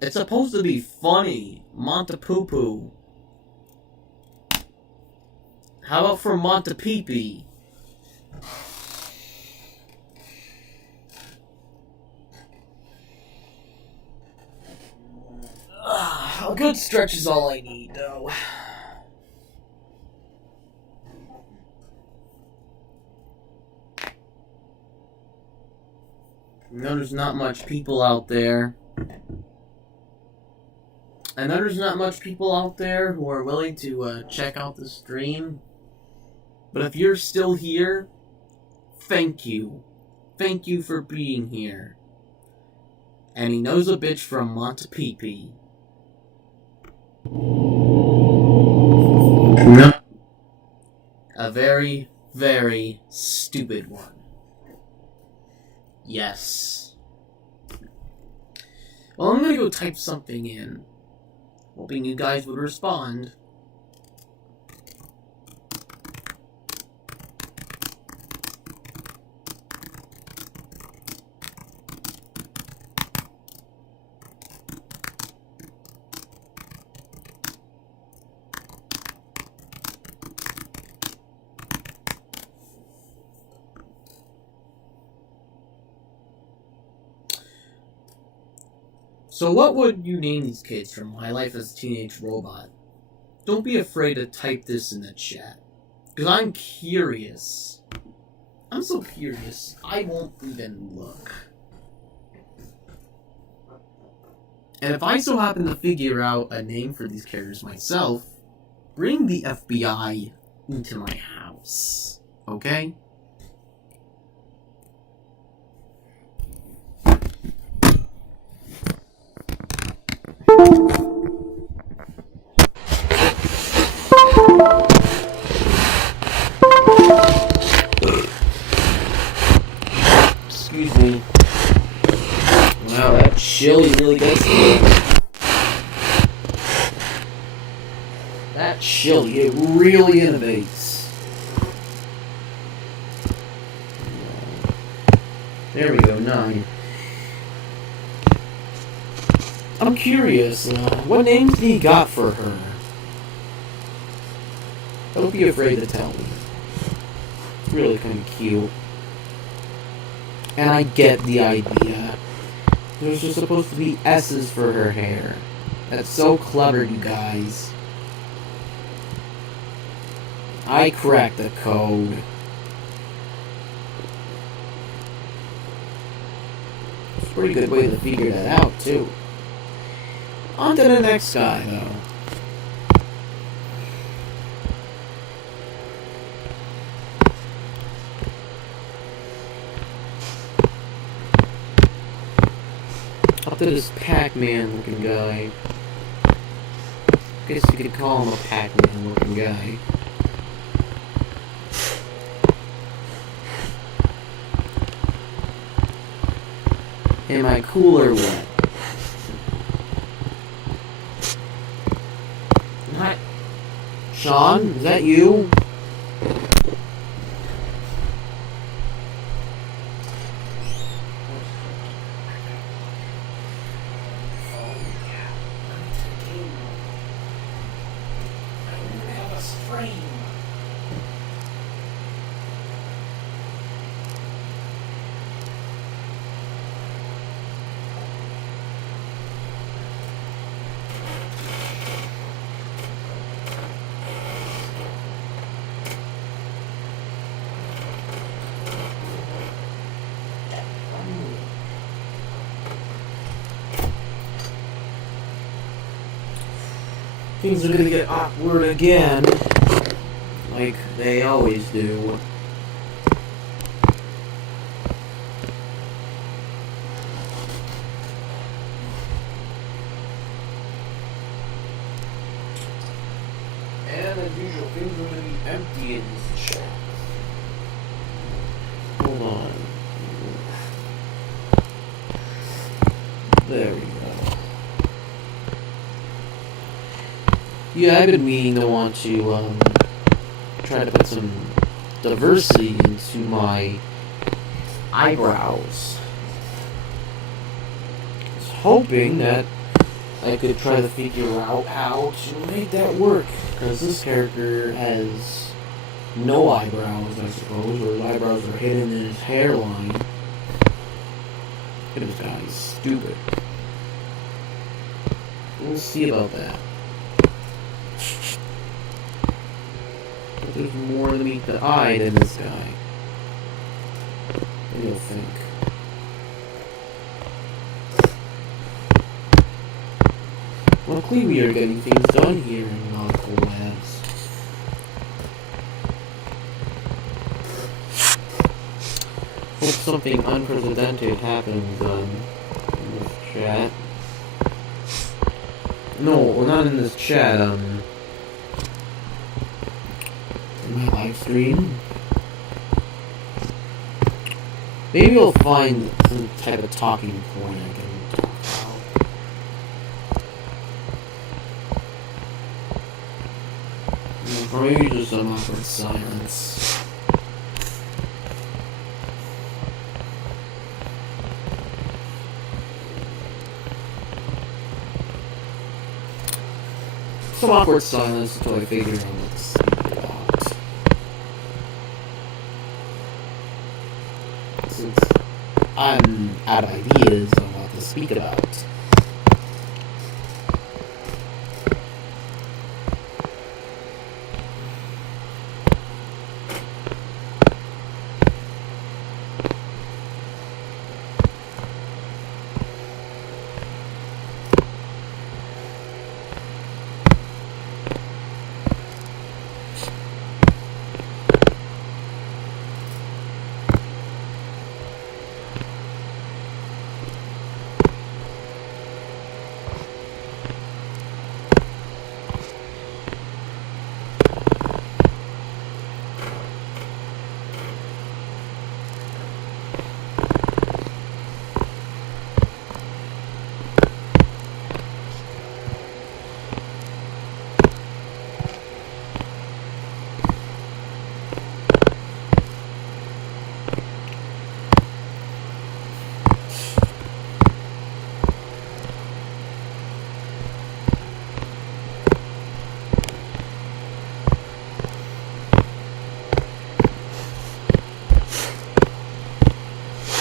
It's supposed to be funny. Monta poo poo. How about for Monta pee pee? A good stretch is all I need, though. No, there's not much people out there. I know there's not much people out there who are willing to check out the stream. But if you're still here, thank you. Thank you for being here. And he knows a bitch from Monta pee pee. A very, very stupid one. Yes. Well, I'm gonna go type something in, hoping you guys would respond. So what would you name these kids from My Life as a Teenage Robot? Don't be afraid to type this in the chat. Because I'm curious. I'm so curious, I won't even look. And if I so happen to figure out a name for these characters myself, bring the FBI into my house. Okay? Excuse me. Wow, that chili really gets me. That chili, it really innovates. There we go, 9. I'm curious, what names do you got for her? Don't be afraid to tell me. It's really kind of cute. And I get the idea. There's just supposed to be S's for her hair. That's so clever, you guys. I cracked the code. It's a pretty good way to figure that out, too. On to the next guy, though. Up to this Pac-Man looking guy. Guess you could call him a Pac-Man looking guy. Am I cool or what? Hi, Sean, is that you? Things are gonna get awkward again, like they always do. And as usual, things are gonna be empty in this chat. Hold on. There we go. Yeah, I've been meaning to want to try to put some diversity into my eyebrows. I was hoping that I could try to figure out how to make that work, because this character has no eyebrows, I suppose, or his eyebrows are hidden in his hairline. Look at this guy, he's stupid. We'll see about that. But there's more to meet the eye than this guy. What do you think? Luckily we are getting things done here in NauticalLab. Hope something unprecedented happens in this chat. No, well, not in this chat, in my live stream. Maybe we'll find some type of talking point I can talk about. Or maybe just some awkward silence. Some awkward silence until I figure out what to speak about. Since I'm out of ideas on what to speak about.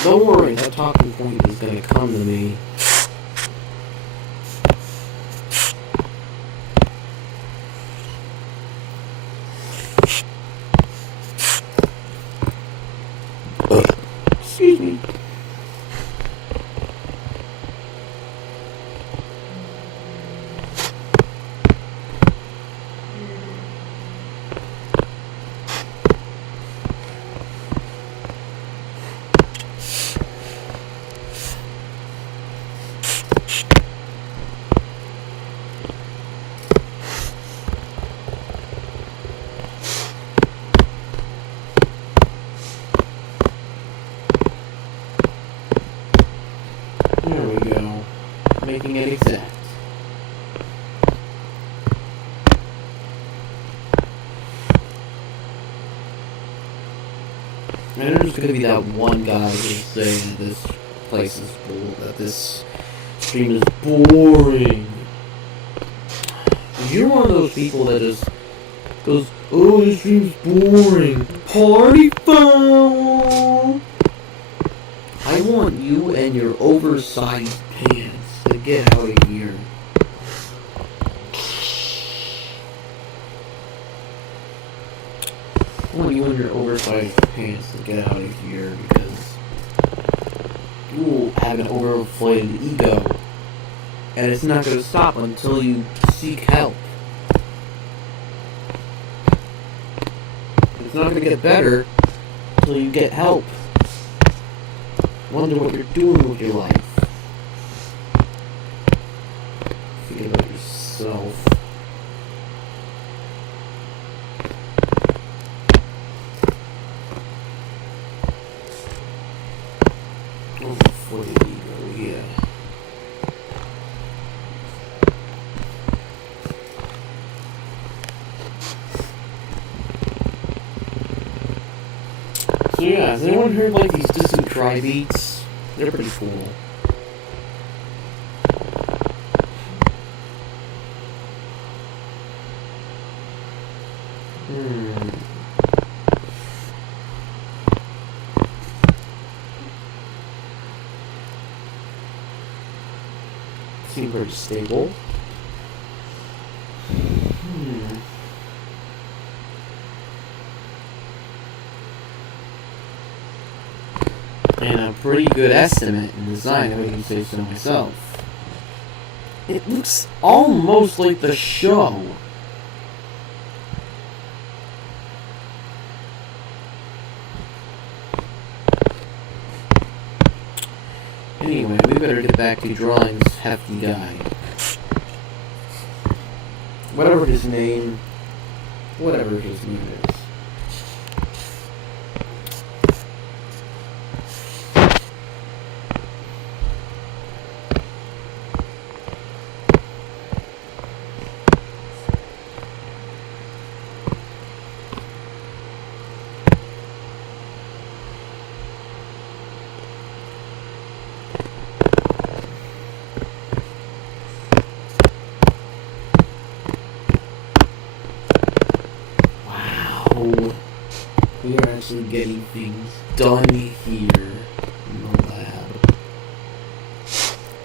Don't worry, that talking point is gonna come to me. Excuse me. And there's gonna be that one guy who's saying this place is that this stream is boring. If you're one of those people that just goes, oh, this stream's boring, party foul, I want you and your oversized pants to get out of here. I want you and your oversized pants to get out of here because you will have an overinflated ego. And it's not going to stop until you seek help. It's not going to get better until you get help. Wonder what you're doing with your life. Think about yourself. Overinflated ego, yeah. So yeah, has anyone heard like these distant cry beats? They're pretty cool. Seem pretty stable. And a pretty good estimate in design, if I can say so myself. It looks almost like the show. Anyway, we better get back to drawing this hefty guy. Whatever his name is. We are actually getting things done here in the lab.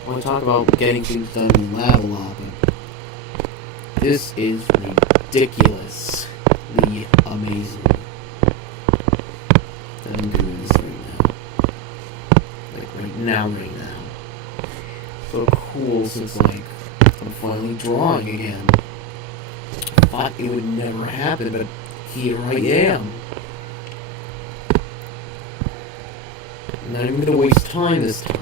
I want to talk about getting things done in the lab a lot, but this is ridiculously amazing that I'm doing this right now. Like right now. So cool since like I'm finally drawing again. I thought it would never happen, but here I am. I'm not even gonna waste time this time.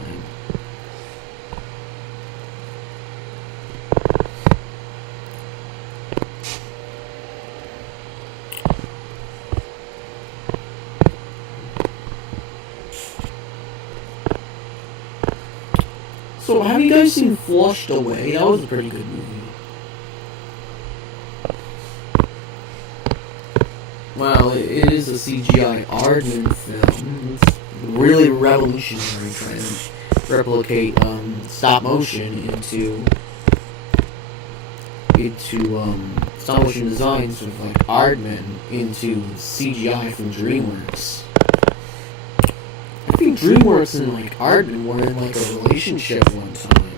So, have you guys seen Flushed Away? That was a pretty good movie. Well, it is a CGI Aardman film. It's really revolutionary, trying to replicate stop motion into stop motion designs with like Aardman into CGI from DreamWorks. I think DreamWorks and like Aardman were in like a relationship one time.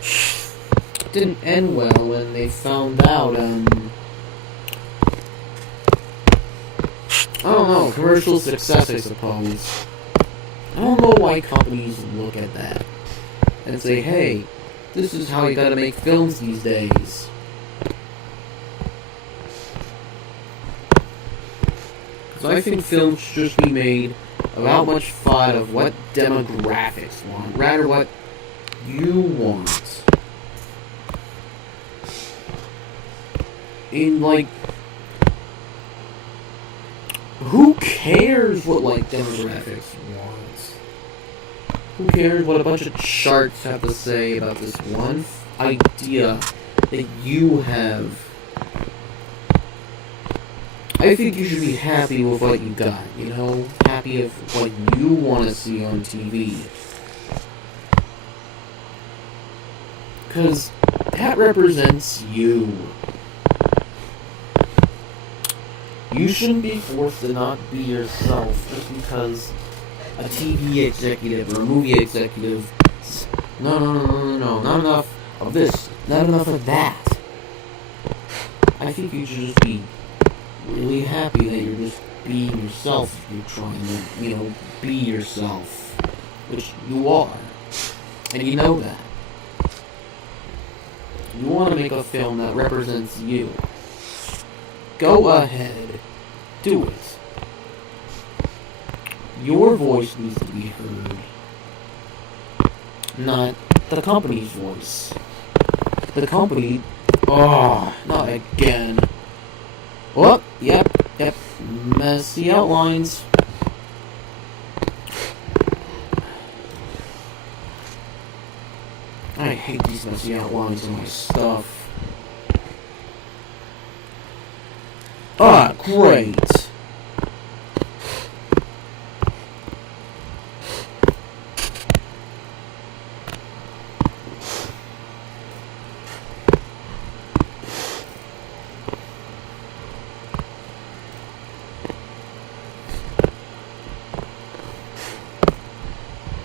It didn't end well when they found out I don't know, commercial success, I suppose. I don't know why companies look at that and say, hey, this is how you gotta make films these days. Because I think films should just be made without much thought of what demographics want, rather what you want. In like, who cares what, like, demographics wants? Who cares what a bunch of charts have to say about this one idea that you have I think you should be happy with what you got, you know? Happy with what you want to see on TV. Because that represents you. You shouldn't be forced to not be yourself just because a TV executive or a movie executive. No, not enough of this, not enough of that. I think you should just be really happy that you're just being yourself. You're trying to, be yourself. Which you are. And you know that. You want to make a film that represents you. Go ahead. Do it. Your voice needs to be heard. Not the company's voice. The company... Oh, not again. Oh, yep. Messy outlines. I hate these messy outlines in my stuff. Ah, great.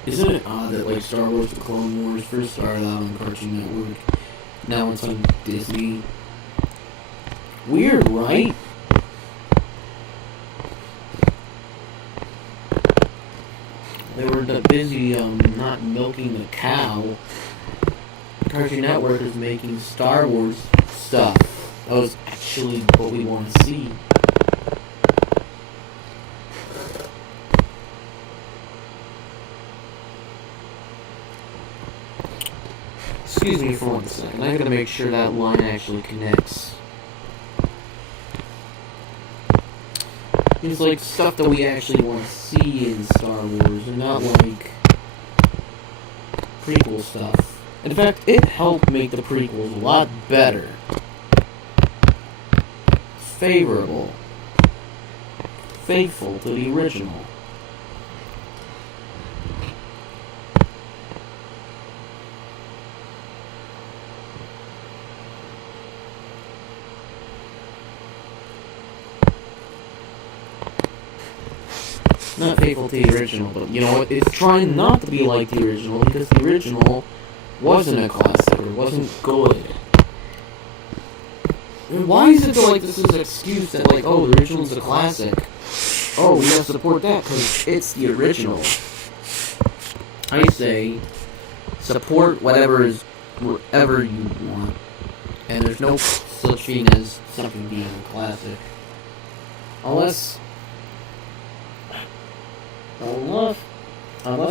Isn't it odd that, like, Star Wars The Clone Wars first started out on Cartoon Network, now it's on Disney? Weird, right? They were busy, not milking the cow. Cartoon Network is making Star Wars stuff. That was actually what we want to see. Excuse me for 1 second. I gotta make sure that line actually connects. It's like stuff that we actually want to see in Star Wars, and not like prequel stuff. In fact, it helped make the prequels a lot better. Favorable. Faithful to the original. Not faithful to the original, but you know what? It's trying not to be like the original because the original wasn't a classic or wasn't good. And why is it like this is an excuse that like, oh, the original's a classic? Oh, we gotta support that because it's the original. I say support whatever you want, and there's no such thing as something being a classic, unless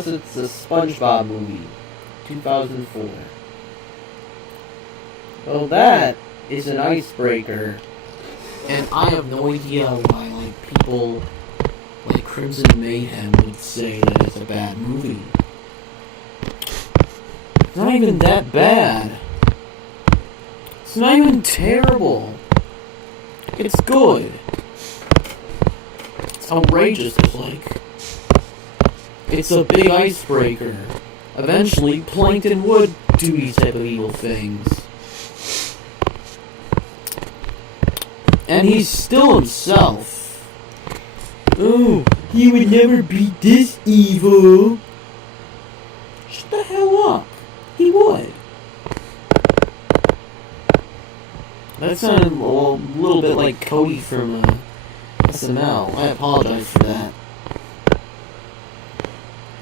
it's a SpongeBob movie, 2004. Well, that is an icebreaker, and I have no idea why, like, people like Crimson Mayhem would say that it's a bad movie. It's not even that bad. It's not even terrible. It's good. It's outrageous, like... It's a big icebreaker. Eventually, Plankton would do these type of evil things. And he's still himself. Oh, he would never be this evil. Shut the hell up. He would. That sounded a little bit like Cody from SNL. I apologize for that.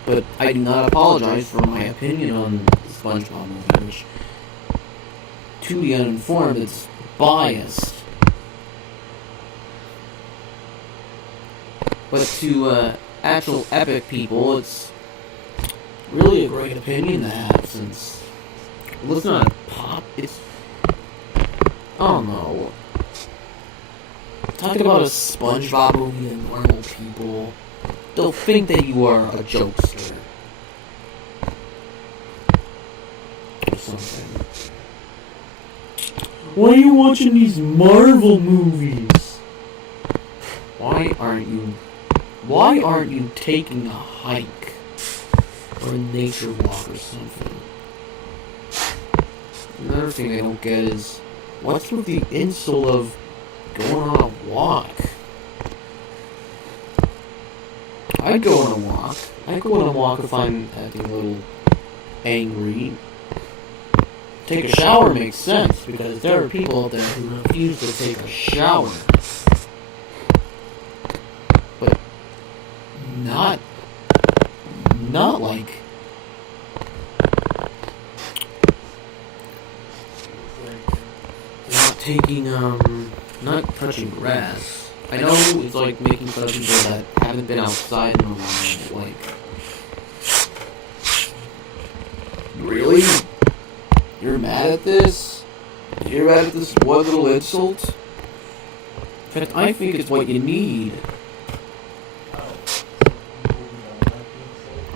But I do not apologize for my opinion on the SpongeBob movie, which, to the uninformed, it's biased. But to actual epic people, it's really a great opinion to have, since, well, it's not pop, it's, oh no. Talking about a SpongeBob movie and normal people, they'll think that you are a jokester. Or something. Why are you watching these Marvel movies? Why aren't you taking a hike? Or a nature walk or something? Another thing I don't get is, what's with the insult of going on a walk? I'd go on a walk. I'd go on a walk if I'm acting a little angry. Take a shower makes sense, because there are people out there who refuse to take a shower. But not like not taking not touching grass. I know it's like making fun of people that haven't been outside in a while. Like, really? You're mad at this? You're mad at this one little insult? In fact, I think it's what you need.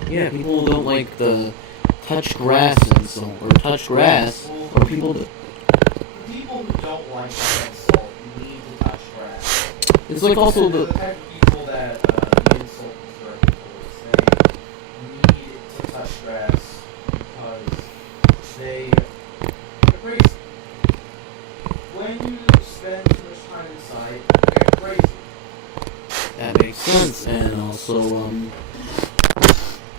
Yeah, people don't like the touch grass insult, or touch grass, or people that... People who don't like that insult need to touch grass. It's like also the type of people that the insult is directed towards. They need to touch grass because they're crazy. When you spend too much time inside, you're crazy. That makes sense, and also,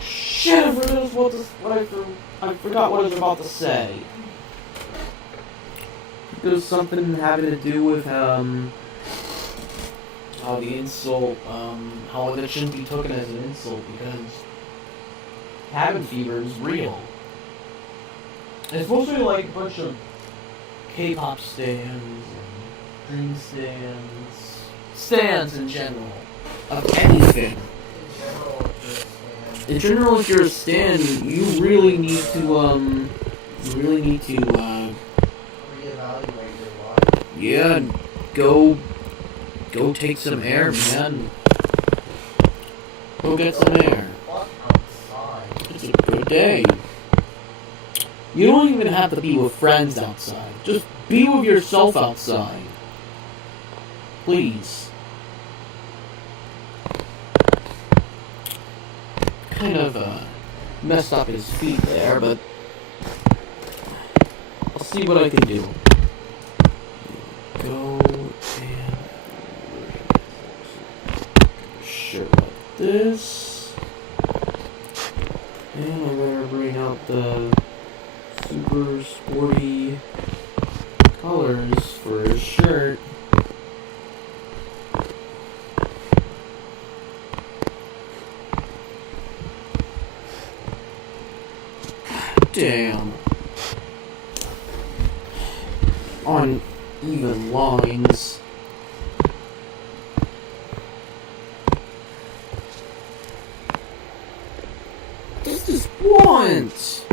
shit, I forgot what I was about to say. There's something having to do with, how the insult, how that shouldn't be taken as an insult, because cabin fever is real. And it's mostly like a bunch of K-pop stands, and drink stands in general, of anything. In general, if you're a stan, you really need to, reevaluate your life. Yeah, go take some air, man. Go get some air. It's a good day. You don't even have to be with friends outside. Just be with yourself outside. Please. Kind of, messed up his feet there, but I'll see what I can do. Go and shirt like this. And I'm gonna bring out the super sporty colors for his shirt. Damn. On even lines. This is once.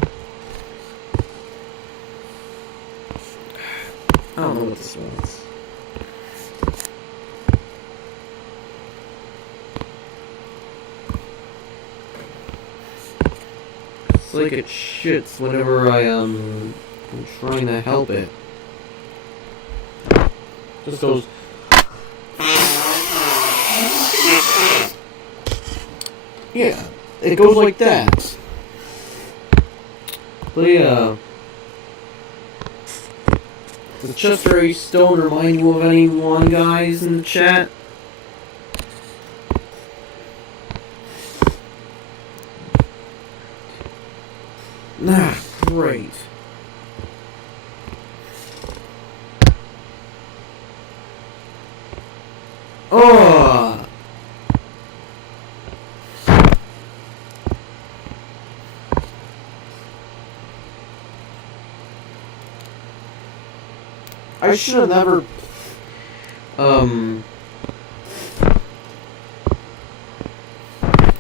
I don't know what this was. It's like it shits whenever I'm trying to help it. Just goes. Yeah, it goes like that. But yeah. Does Chester Stone remind you of anyone, guys, in the chat? Nah, great. Oh! I should have never,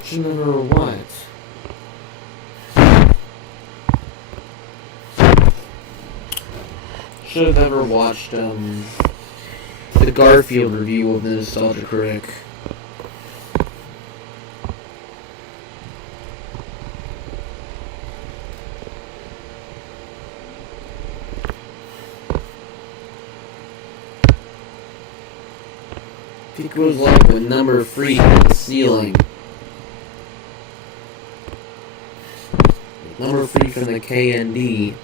should never what? Should have never watched, the Garfield review of the Nostalgia Critic. Think it was like when number 3 hit the ceiling. Number 3 from the KND.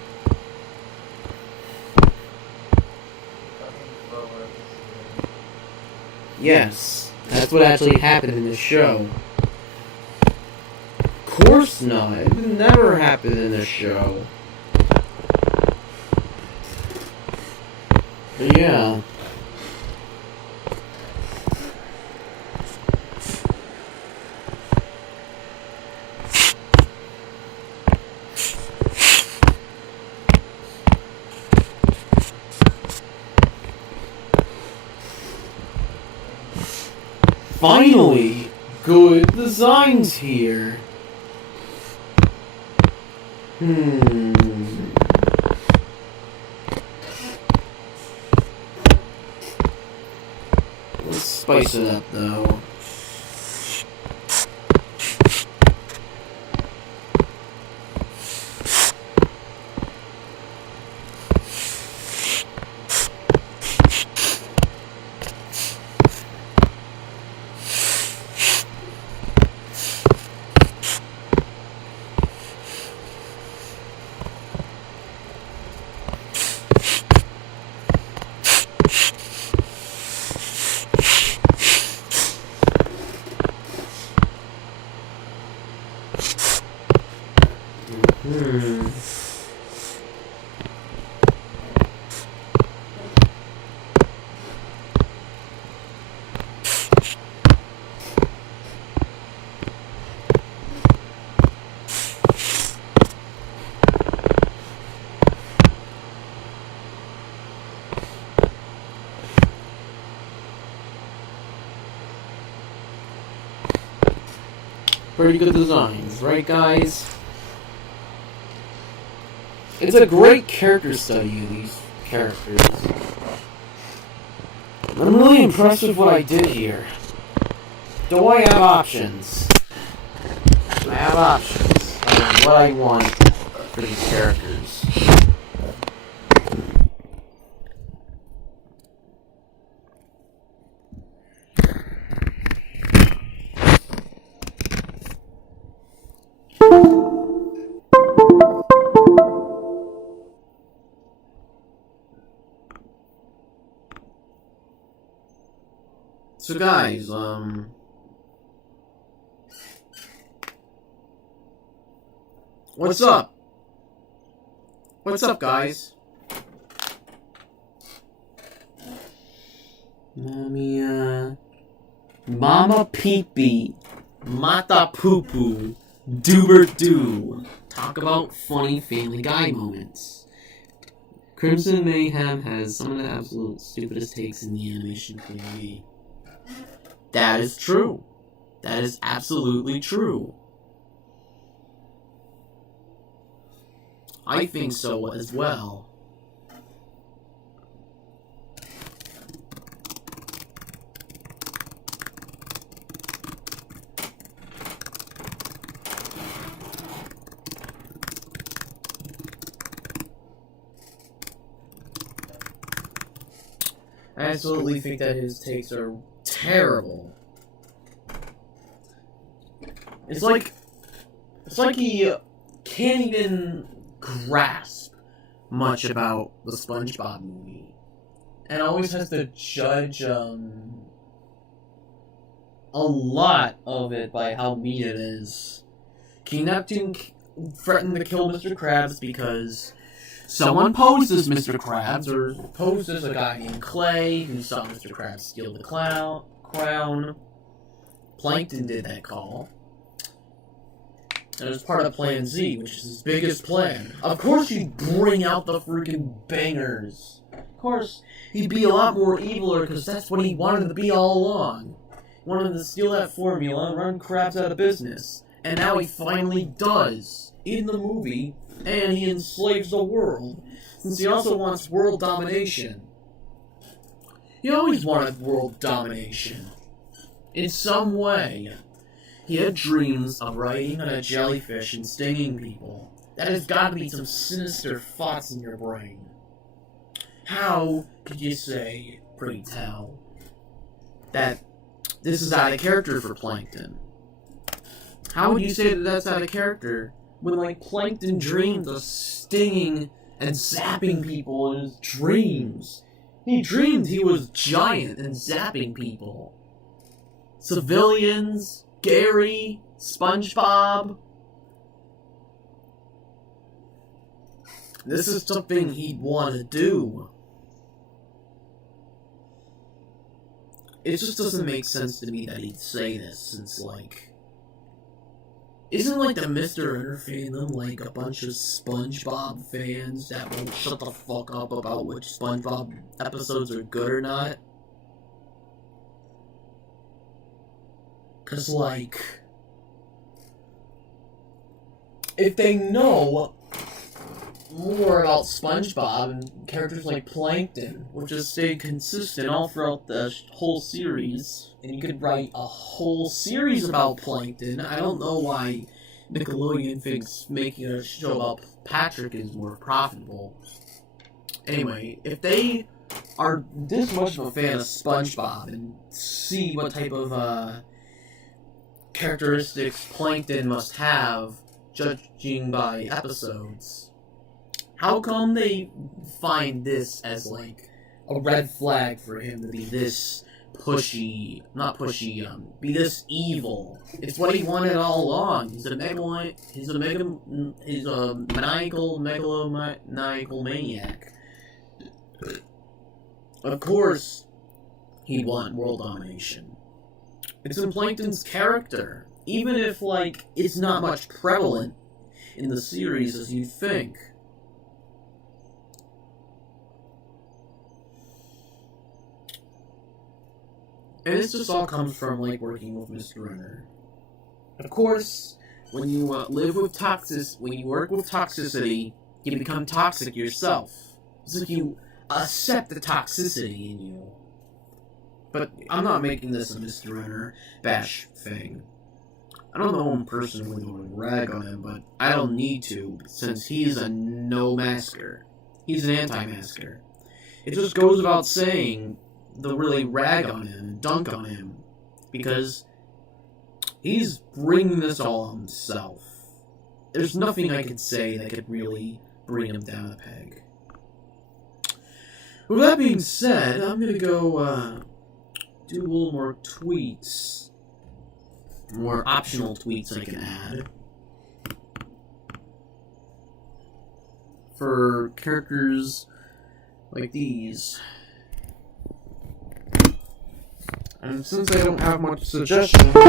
Yes, that's what actually happened in the show. Of course not. It would never happen in the show. But yeah. Finally, good designs here. Let's spice it up though. Pretty good designs, right guys? It's a great character study of these characters. I'm really impressed with what I did here. Do I have options? I have options on what I want for these characters. So guys, what's up? What's up, guys? Mama Peepee, Mata Poo Poo, Doober Doo. Talk about funny Family Guy moments. Crimson Mayhem has some of the absolute stupidest takes in the animation community. That is true. That is absolutely true. I think so as well. I absolutely think that his takes are terrible. It's like he can't even grasp much about the SpongeBob movie, and always has to judge a lot of it by how mean it is. King Neptune threatened to kill Mr. Krabs because someone posed as Mr. Krabs, or posed as a guy named Clay who saw Mr. Krabs steal the crown. Plankton did that call. And it was part of Plan Z, which is his biggest plan. Of course he'd bring out the freaking bangers. Of course, he'd be a lot more eviler because that's what he wanted to be all along. He wanted to steal that formula and run Krabs out of business. And now he finally does. In the movie, and he enslaves the world. Since he also wants world domination. He always wanted world domination. In some way. He had dreams of riding on a jellyfish and stinging people. That has got to be some sinister thoughts in your brain. How could you say, pray tell, that this is out of character for Plankton. How would you say that that's out of character when, like, Plankton dreamed of stinging and zapping people in his dreams? He dreamed he was giant and zapping people. Civilians, Gary, SpongeBob. This is something he'd want to do. It just doesn't make sense to me that he'd say this, since, like... Isn't, like, the Mr. Inner fandom, like, a bunch of SpongeBob fans that won't shut the fuck up about which SpongeBob episodes are good or not? Cause, like... if they know more about SpongeBob and characters like Plankton, which has stayed consistent all throughout the whole series, and you could write a whole series about Plankton. I don't know why Nickelodeon thinks making a show about Patrick is more profitable. Anyway, if they are this much of a fan of SpongeBob and see what type of characteristics Plankton must have, judging by episodes, how come they find this as, like, a red flag for him to be this pushy, not pushy, be this evil? It's what he wanted all along. He's a megalomaniacal maniac. Of course, he'd want world domination. It's in Plankton's character, even if, like, it's not much prevalent in the series as you think. And this just all comes from, like, working with Mr. Renner. Of course, when you work with toxicity, you become toxic yourself. It's like you accept the toxicity in you. But I'm not making this a Mr. Renner bash thing. I don't know him personally or rag on him, but I don't need to, since he's a no-masker. He's an anti-masker. It just goes without saying to really rag on him and dunk on him, because he's bringing this all on himself. There's nothing I could say that could really bring him down a peg. With that being said, I'm gonna go do a little more tweets. More optional tweets I can add. For characters like these. And since I don't have much suggestion for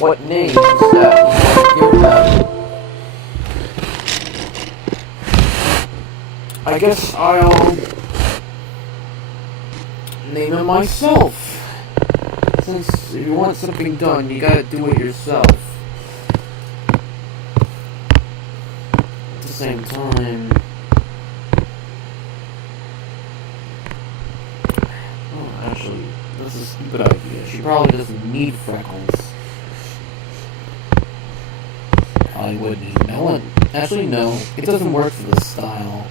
what names that you might give them, I guess I'll name it myself. Since if you want something done, you gotta do it yourself. At the same time... oh, actually... this is a stupid idea. She probably doesn't need freckles. Probably would need melon. Actually, no. It doesn't work for this style.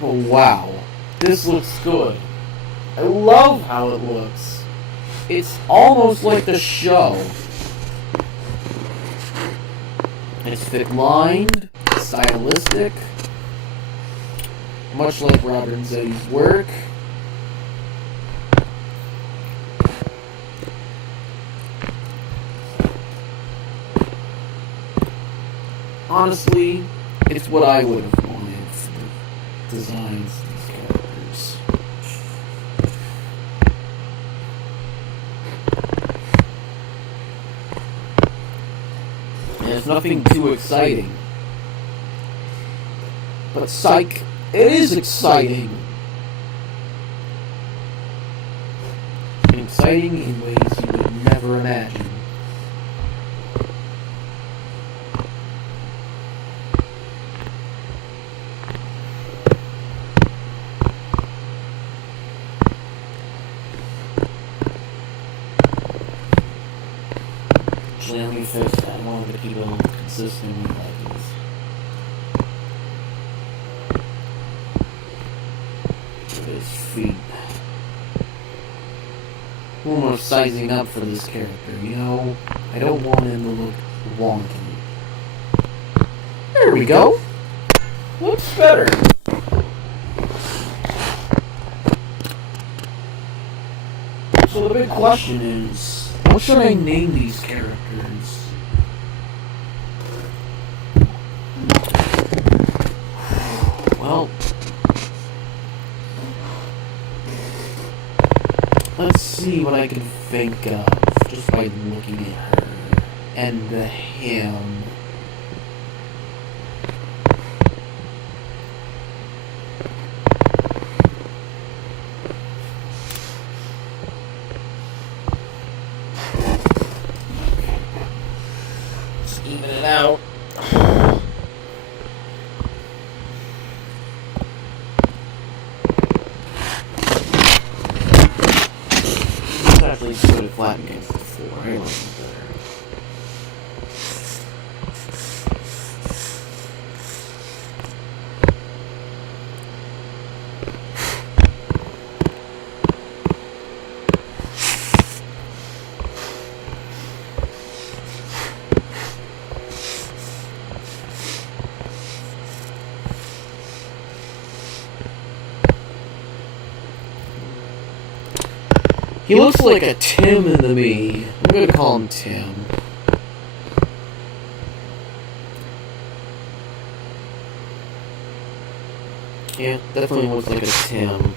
But wow. This looks good. I love how it looks. It's almost like the show. It's thick-lined, stylistic, much like Robert and Zeddy's work. Honestly, it's what I would have wanted for the designs of these characters. And it's nothing too exciting. But psych, it is exciting! And exciting in ways you would never imagine. Actually, let me fix that. I wanted to keep it consistent like this. Look at his feet. form of sizing up for this character, you know? I don't want him to look wonky. There we go. Looks better. So the big question is, what should I name these characters? Well, let's see what I can think of just by looking at her and the him. Let's even it out. Actually put it flat against the floor. I like it better. He looks like a Tim to me. I'm gonna call him Tim. Yeah, definitely looks like a Tim.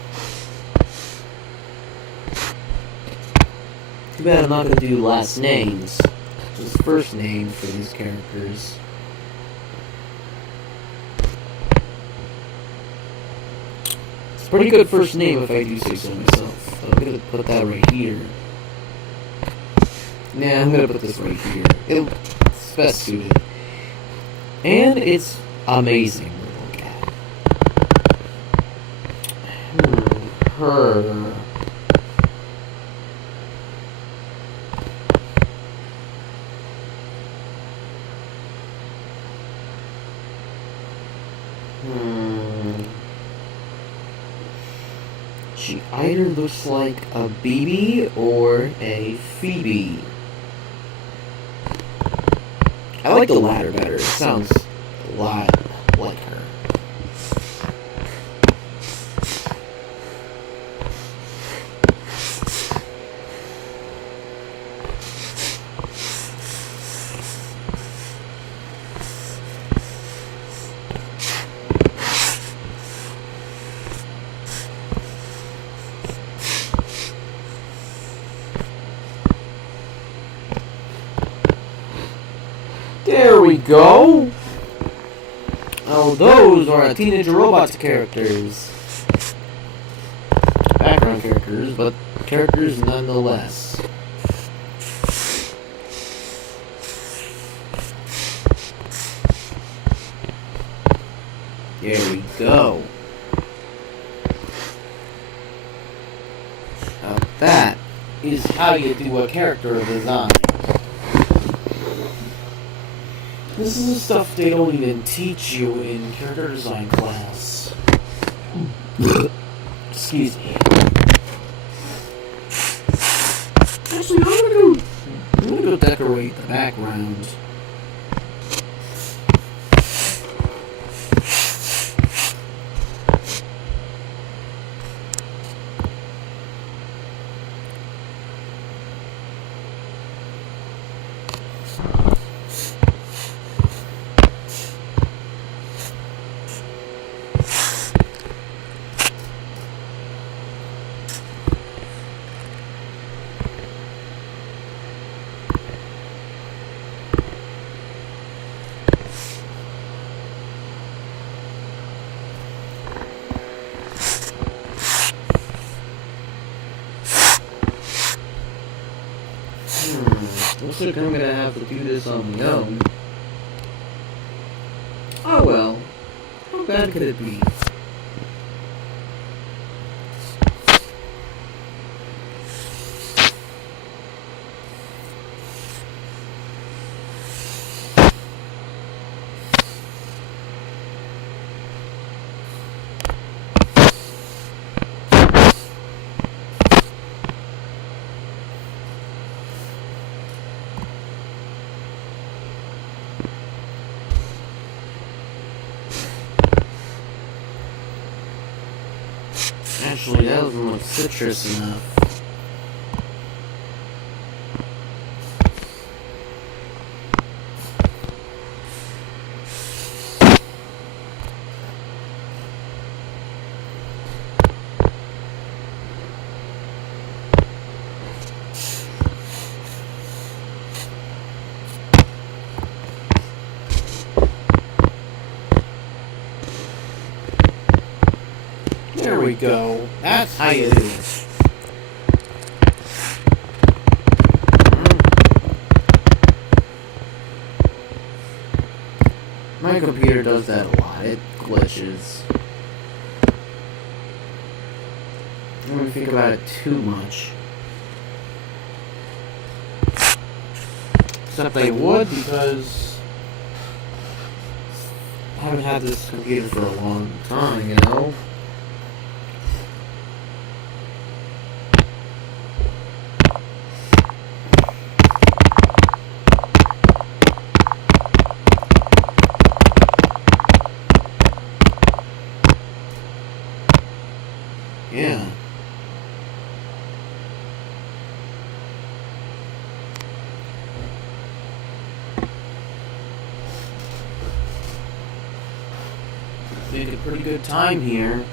Too bad I'm not gonna do last names. Just first name for these characters. It's a pretty good first name if I do say so myself. I'm gonna put that right here. Nah, I'm gonna put this right here. It's best suited. And it's amazing to look at. Her. She either looks like a BB or a Phoebe. I like the latter better. It sounds a lot like her. There we go! Oh, those are Teenage Robots characters. Background characters, but characters nonetheless. There we go. Now that is how you do a character design. This is the stuff they don't even teach you in character design class. Excuse me. Actually, I'm gonna go decorate the background. Looks like I'm gonna have to do this on my own. Oh well. How bad could it be? Actually, that doesn't look citrus enough. There we go. That's how you do it. My computer does that a lot. It glitches. I don't think about it too much. Except I would, because I haven't had this computer for a long time, you know? Yeah. Did a pretty good time here.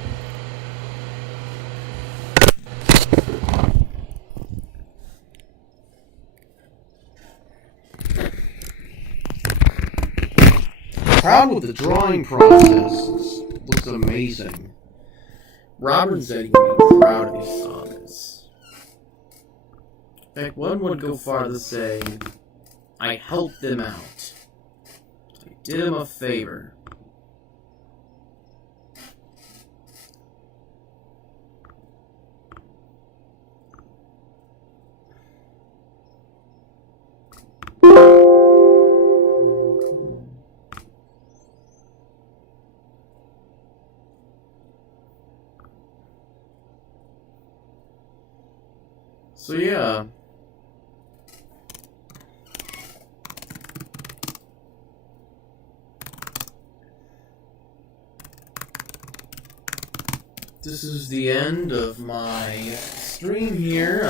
Proud with the drawing process. Looks amazing. Robert said he would be proud if he saw this. In fact, one would go far to say, I helped them out. I did him a favor. So yeah. This is the end of my stream here.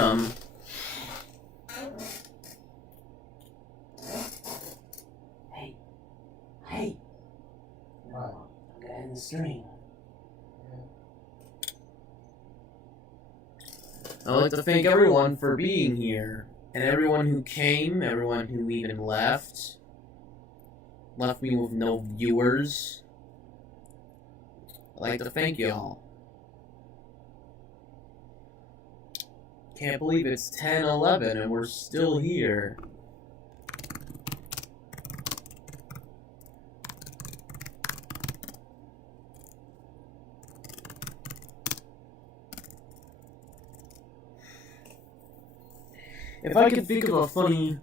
Hey. What? I'm gonna end the stream. I'd like to thank everyone for being here. And everyone who came, everyone who even left me with no viewers. I'd like to thank y'all. Can't believe it's 10:11 and we're still here. If I could think of a funny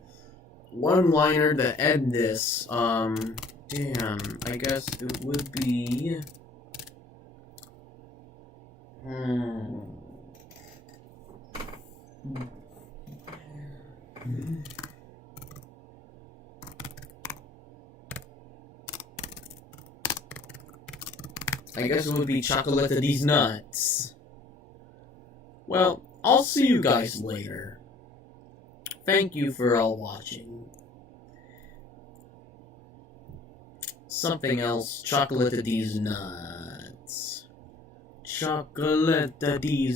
one-liner to end this, damn, I guess it would be, I guess it would be chocolate to these nuts. Well, I'll see you guys later. Thank you for all watching. Something else, chocolate to these nuts. Chocolate to these